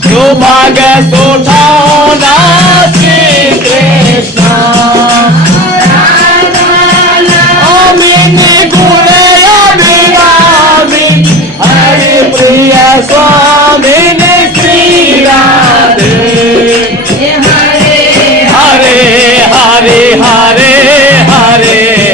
सुभाग सुठाना श्री कृष्ण अमिनी गुणे अभिरामी हरि प्रिय स्वामिनी श्री राधे हरे हरे हरे हरे हरे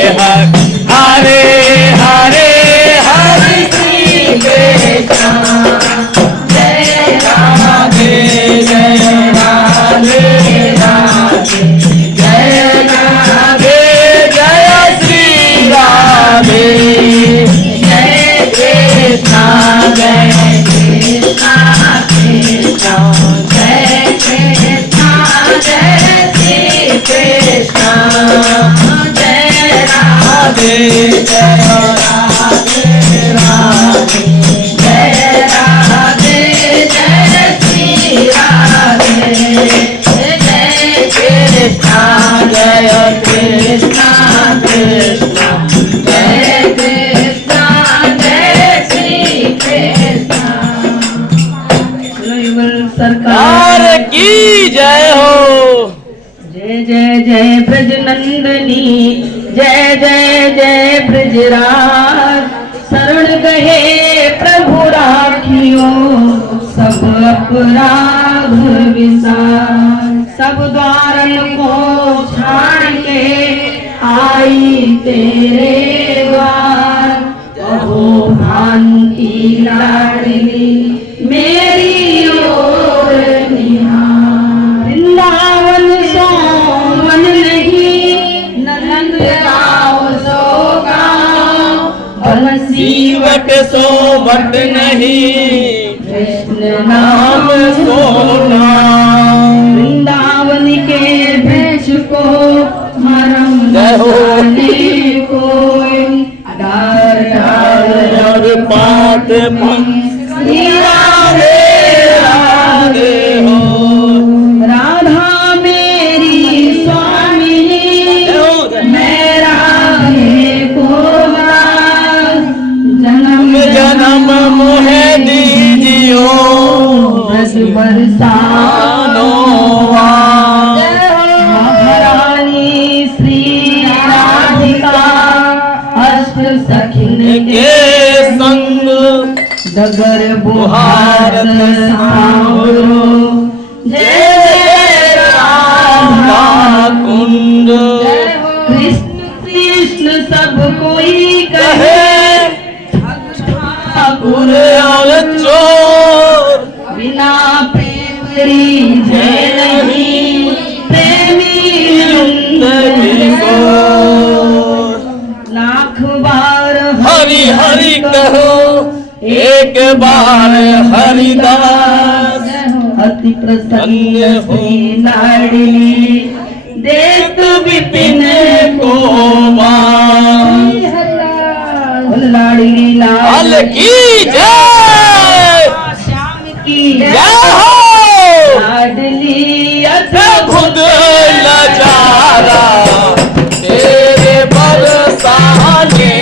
राधे जय राधे राधे जय राधे जय श्री राधे जय कृष्णा जय कृष्णा कृष्णा जय कृष्णा जय श्री कृष्णा। सरकार की जय हो। जय जय जय ब्रज नंदनी जय जय जय ब्रजराज शरण गए प्रभु राखियो सब अपराध विसार सब द्वारन को छाड़ के आई तेरे द्वार कहो भांति लाडली मेरी ओर निहार वृंदावन सो मन नहीं नंद गाँव सो गाँव जीवक सोवत नहीं कृष्ण नाम सोना। वृंदावन के वृक्ष को मरम जय हो। जाने कोई डार डार पात श्री राधे राधे हो राधा मेरी स्वामिनी मैं राधे को जन्म जन्म मोहे दीजियो बस बरसानो महारानी श्री राधिका अष्ट सखिन के संग डगर बुहारत सावरो जय जय राधा कुंड कृष्ण कृष्ण सब कोई कहे ठाकुर और चोर बिना प्रेम जय नहीं प्रेमी जिंदगी को लाख बार हरि हरि कहो एक बार हरिदास अति प्रसन्न हुई लाडली देत विपिन को मान लाडली लाल लाल की जय श्याम की जय हो। लाडली खुद नजारा तेरे बरसाने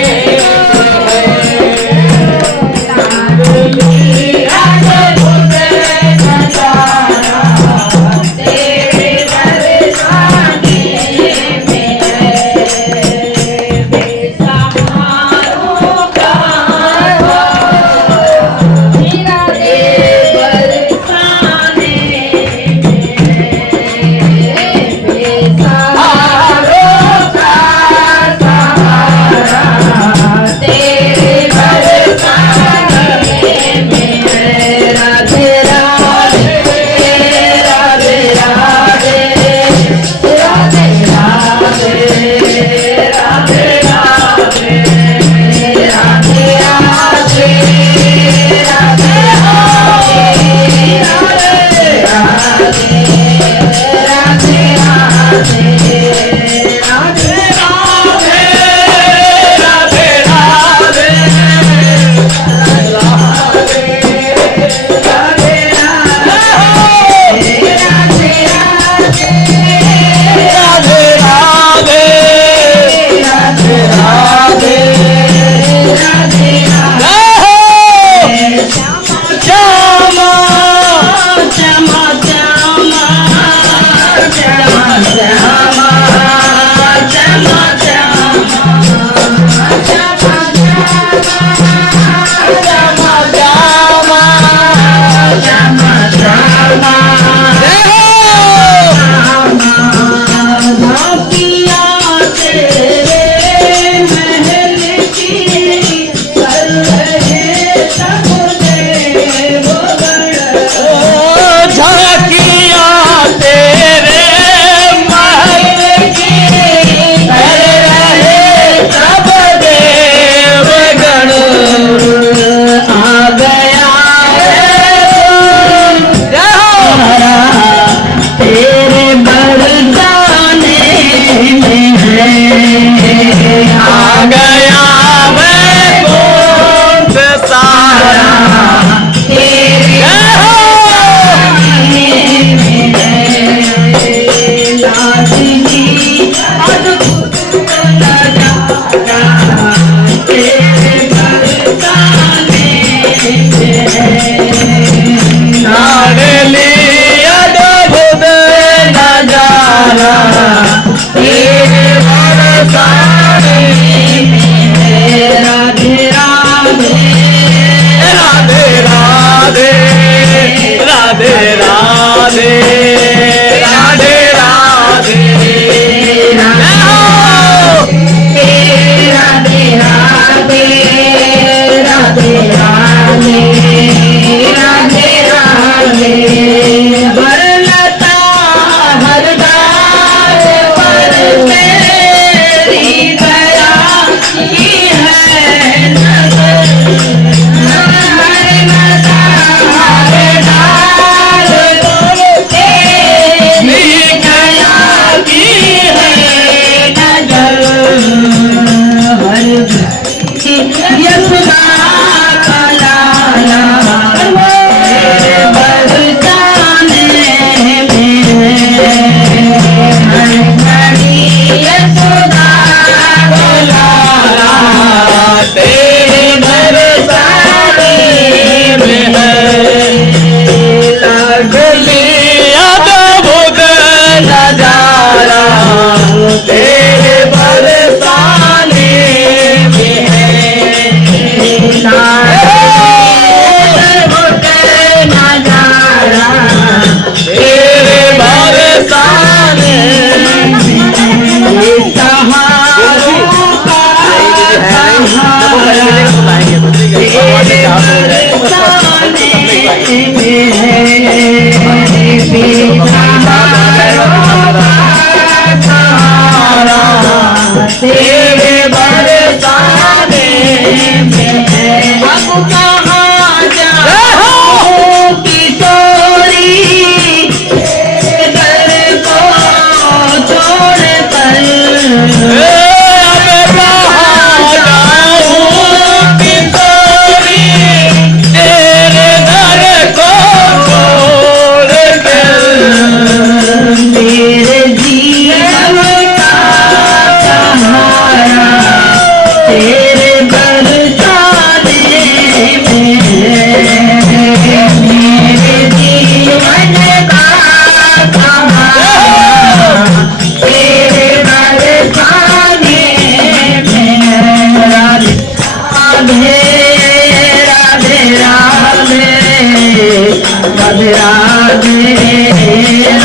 आ गया मैं कौन सारा जय हो लाडली अद्भुत नजारा तेरे बरसाने में राधे राधे राधे राधे राधे राधे राधे राधे राधे राधे राधे राधे राधे राधे वरलता हरदार पर तेरी दया की है नजर वरलता हरदार पर तेरी दया की है नजर यशोदा का लाला बरसाने में हर घड़ी यशोदा का लाला तेरे बरसाने में लाडली अद्भुत नजारा तेरे बरसाने में नजारा तेरे बरसाने तेरे बरसाने में अब कहाँ जाऊं किशोरी घर को छोड़ कर अब कहाँ जाऊं किशोरी तेरे घर को छोड़ कर मेरे जीवन तेरे बरसाने में मेरे जीवन का सहारा तेरे बरसाने में राधे राधे राधे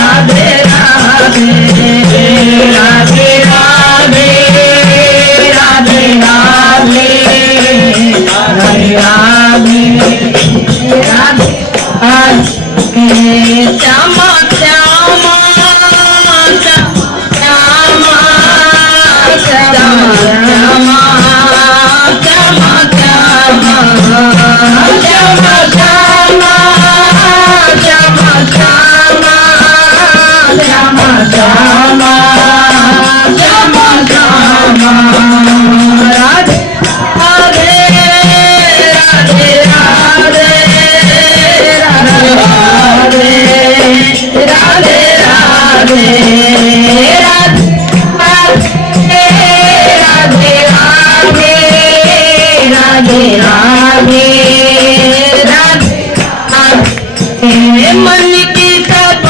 राधे राधे राधे राधे राधे राधे राधे राधे राधे श्यामा श्यामा श्यामा श्यामा श्यामा श्यामा श्यामा श्यामा श्यामा श्यामा श्यामा श्यामा श्यामा श्यामा राधे राधे राधे राधे राधे राधे राधे राधे राधे राधे मन की सब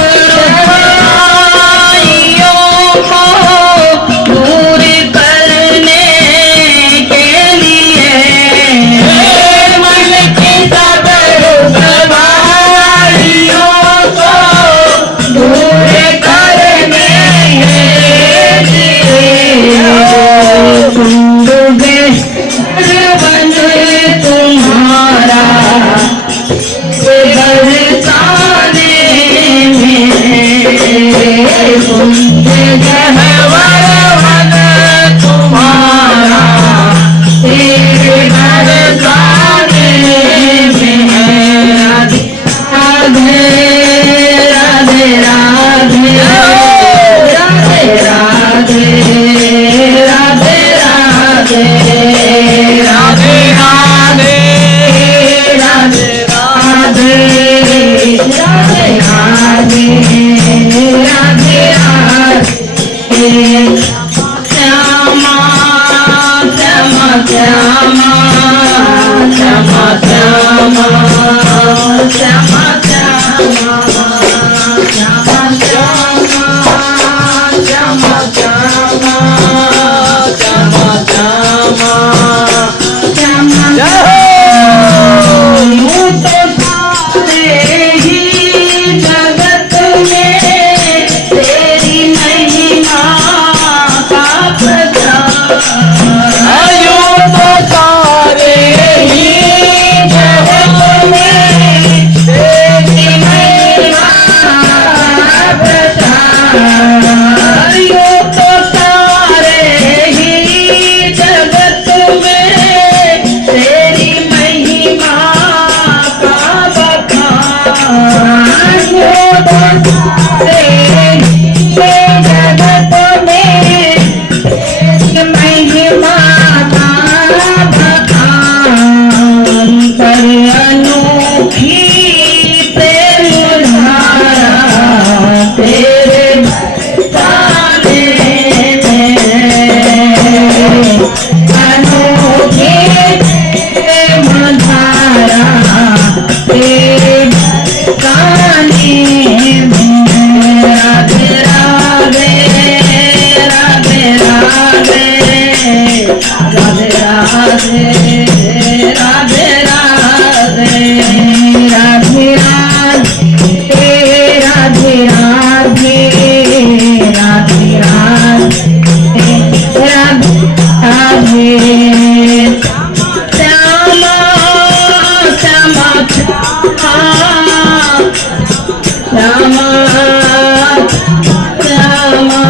रुखाइयों को दूर करने के लिए मन की सब रुखाइयों को दूर करने के लिए बन तुम्हारा श्यामा श्यामा श्यामा श्यामा श्यामा श्यामा श्यामा श्यामा श्यामा श्यामा श्यामा यूं तो सारे ही जगत में तेरी महिमा का प्रचार यूं तो सारे ही जगत में तेरी महिमा का प्रचार यूं तो सारे ही जगत में तेरी महिमा का बखान यूं तो सारे ही जगत में तेरी महिमा का बखान कर अनोखी प्रेम धारा तेरे बरसाने में अनोखी प्रेम धारा तेरे बरसाने में राधे राधे राधे राधे राधे राधे राधे राधे राधे राधे राधे राधे राधे राधे श्यामा श्यामा श्यामा श्यामा श्यामा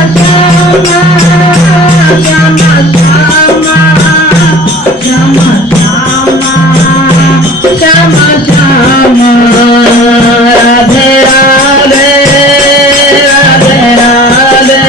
श्यामा श्यामा श्यामा श्यामा राधे राधे राधे राधे राधे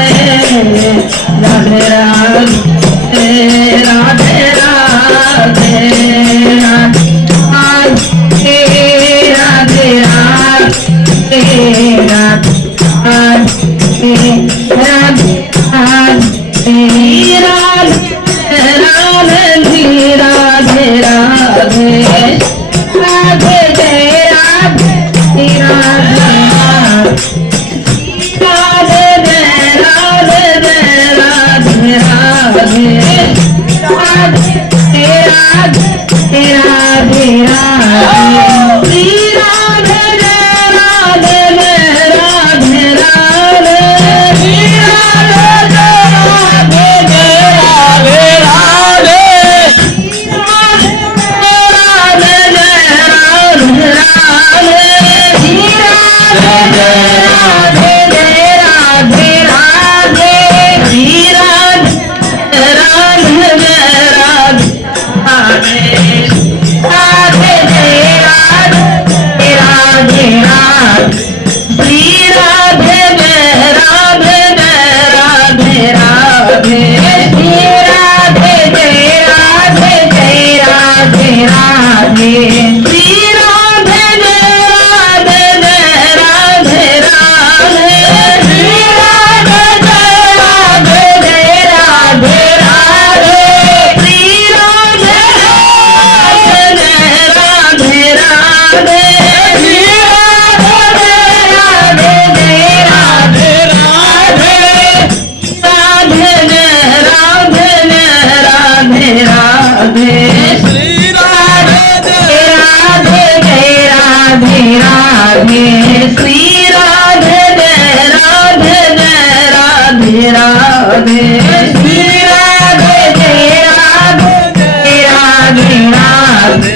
राधे राधे राधे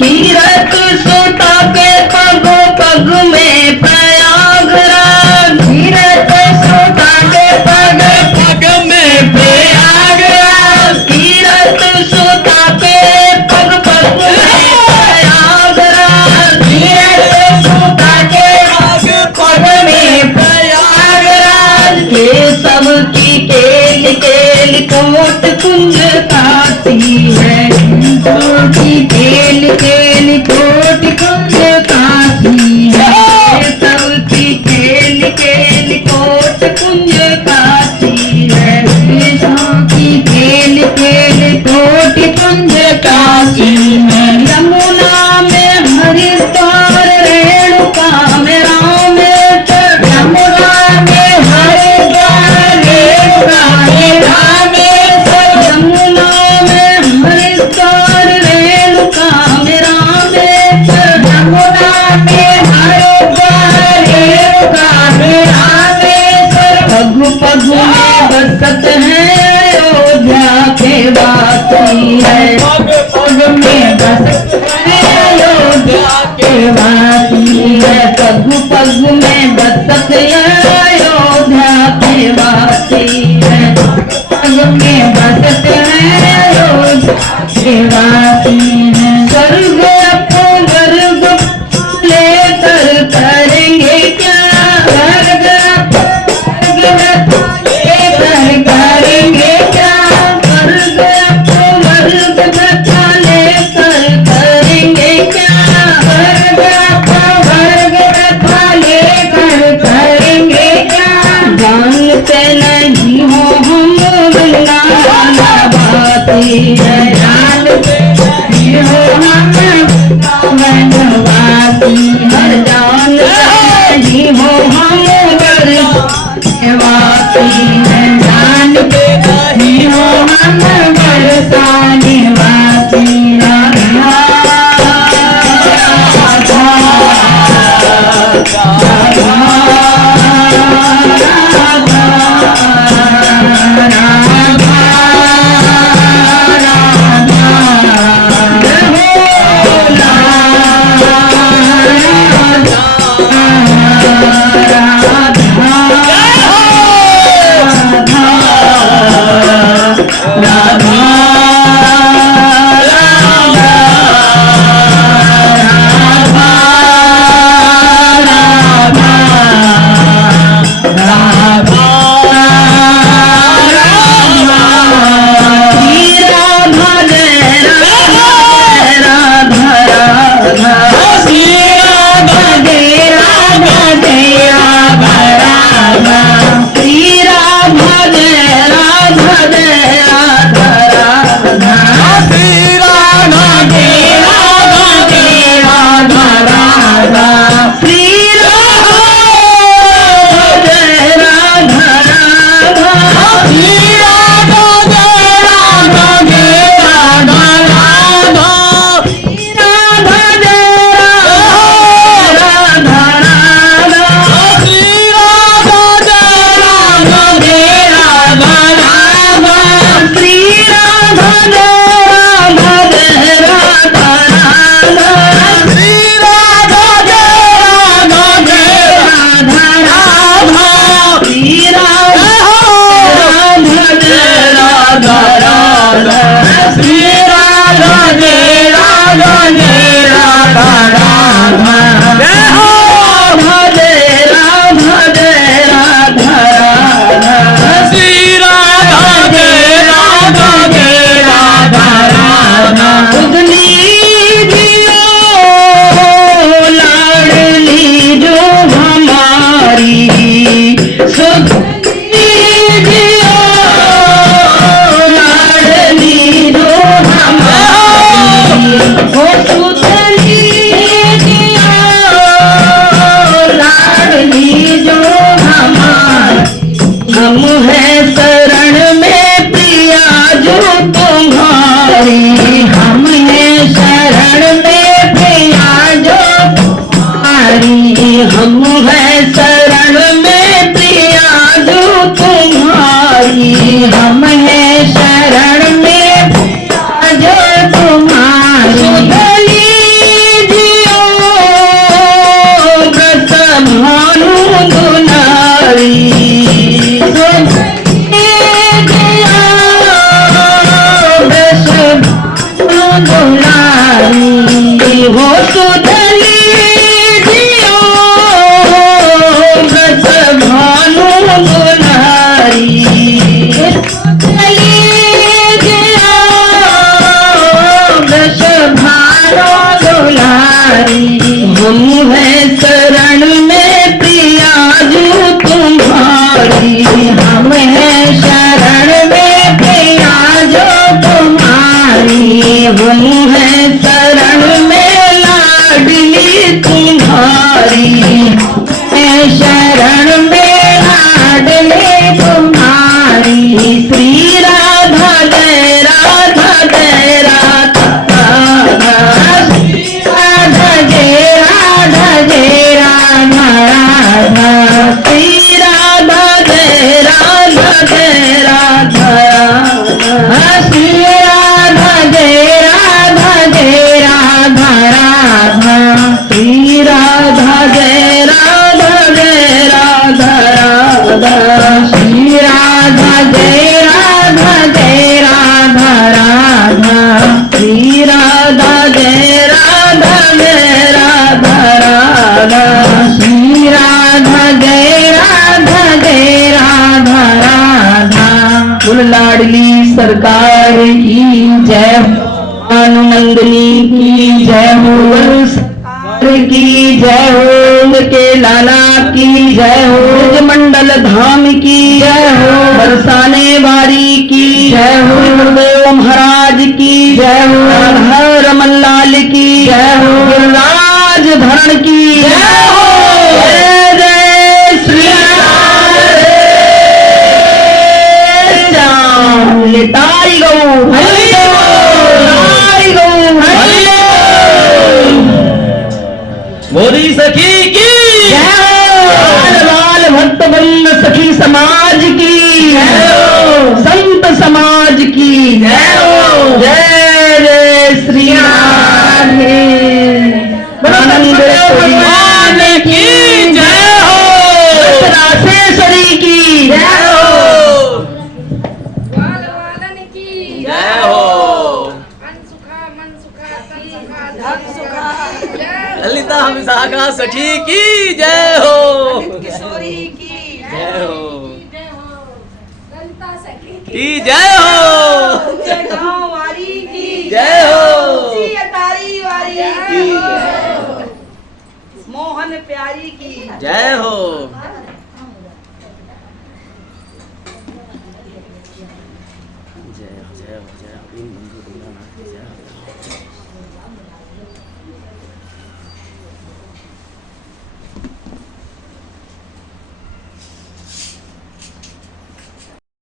कीरत सुता के पग पग में प्रयागराज कीरत सुता के पग पग में प्रयागराज कीरत सुता के पग पग में प्रयागराज कीरत सुता के पग पग में प्रयागराज के सब की केल केल कोट कुंज काती है की केल केल कोट कुंज काती है सब की केल केल कोट कुंज काती है सब की केल जान पे नहीं हो हम वनवासी हर जान नहीं हो हम बरसाने जान पे नहीं हो हम बरसाने वासी लाडली सरकार की जय हो, आनंदनी की जय हो, सरकार की जय हो, के लाला की जय हो, मंडल धाम की जय हो, बरसाने वारी की जय हो, महाराज की जय हो, रमन लाल की जय हो, गिरिराज धरण की जय हो, जय जय श्री राम। निताई गौ हरि गौ हरि मोदी सखी की जय हो, बाल बाल भक्त वृंद सखी समाज की जय हो, संत समाज की जय हो, जय जय श्री राधे। आनंद भगवान की जय हो, राशेश्वरी की जय हो, वाल वालन की जय हो, मन सुखा तन सुखा धन सुखा जय ललिता विशाखा सखी की जय हो, किशोरी की जय हो, ललिता सखी की जय हो, गाँव वारी की जय हो, अटारी वारी की मोहन प्यारी की जय हो।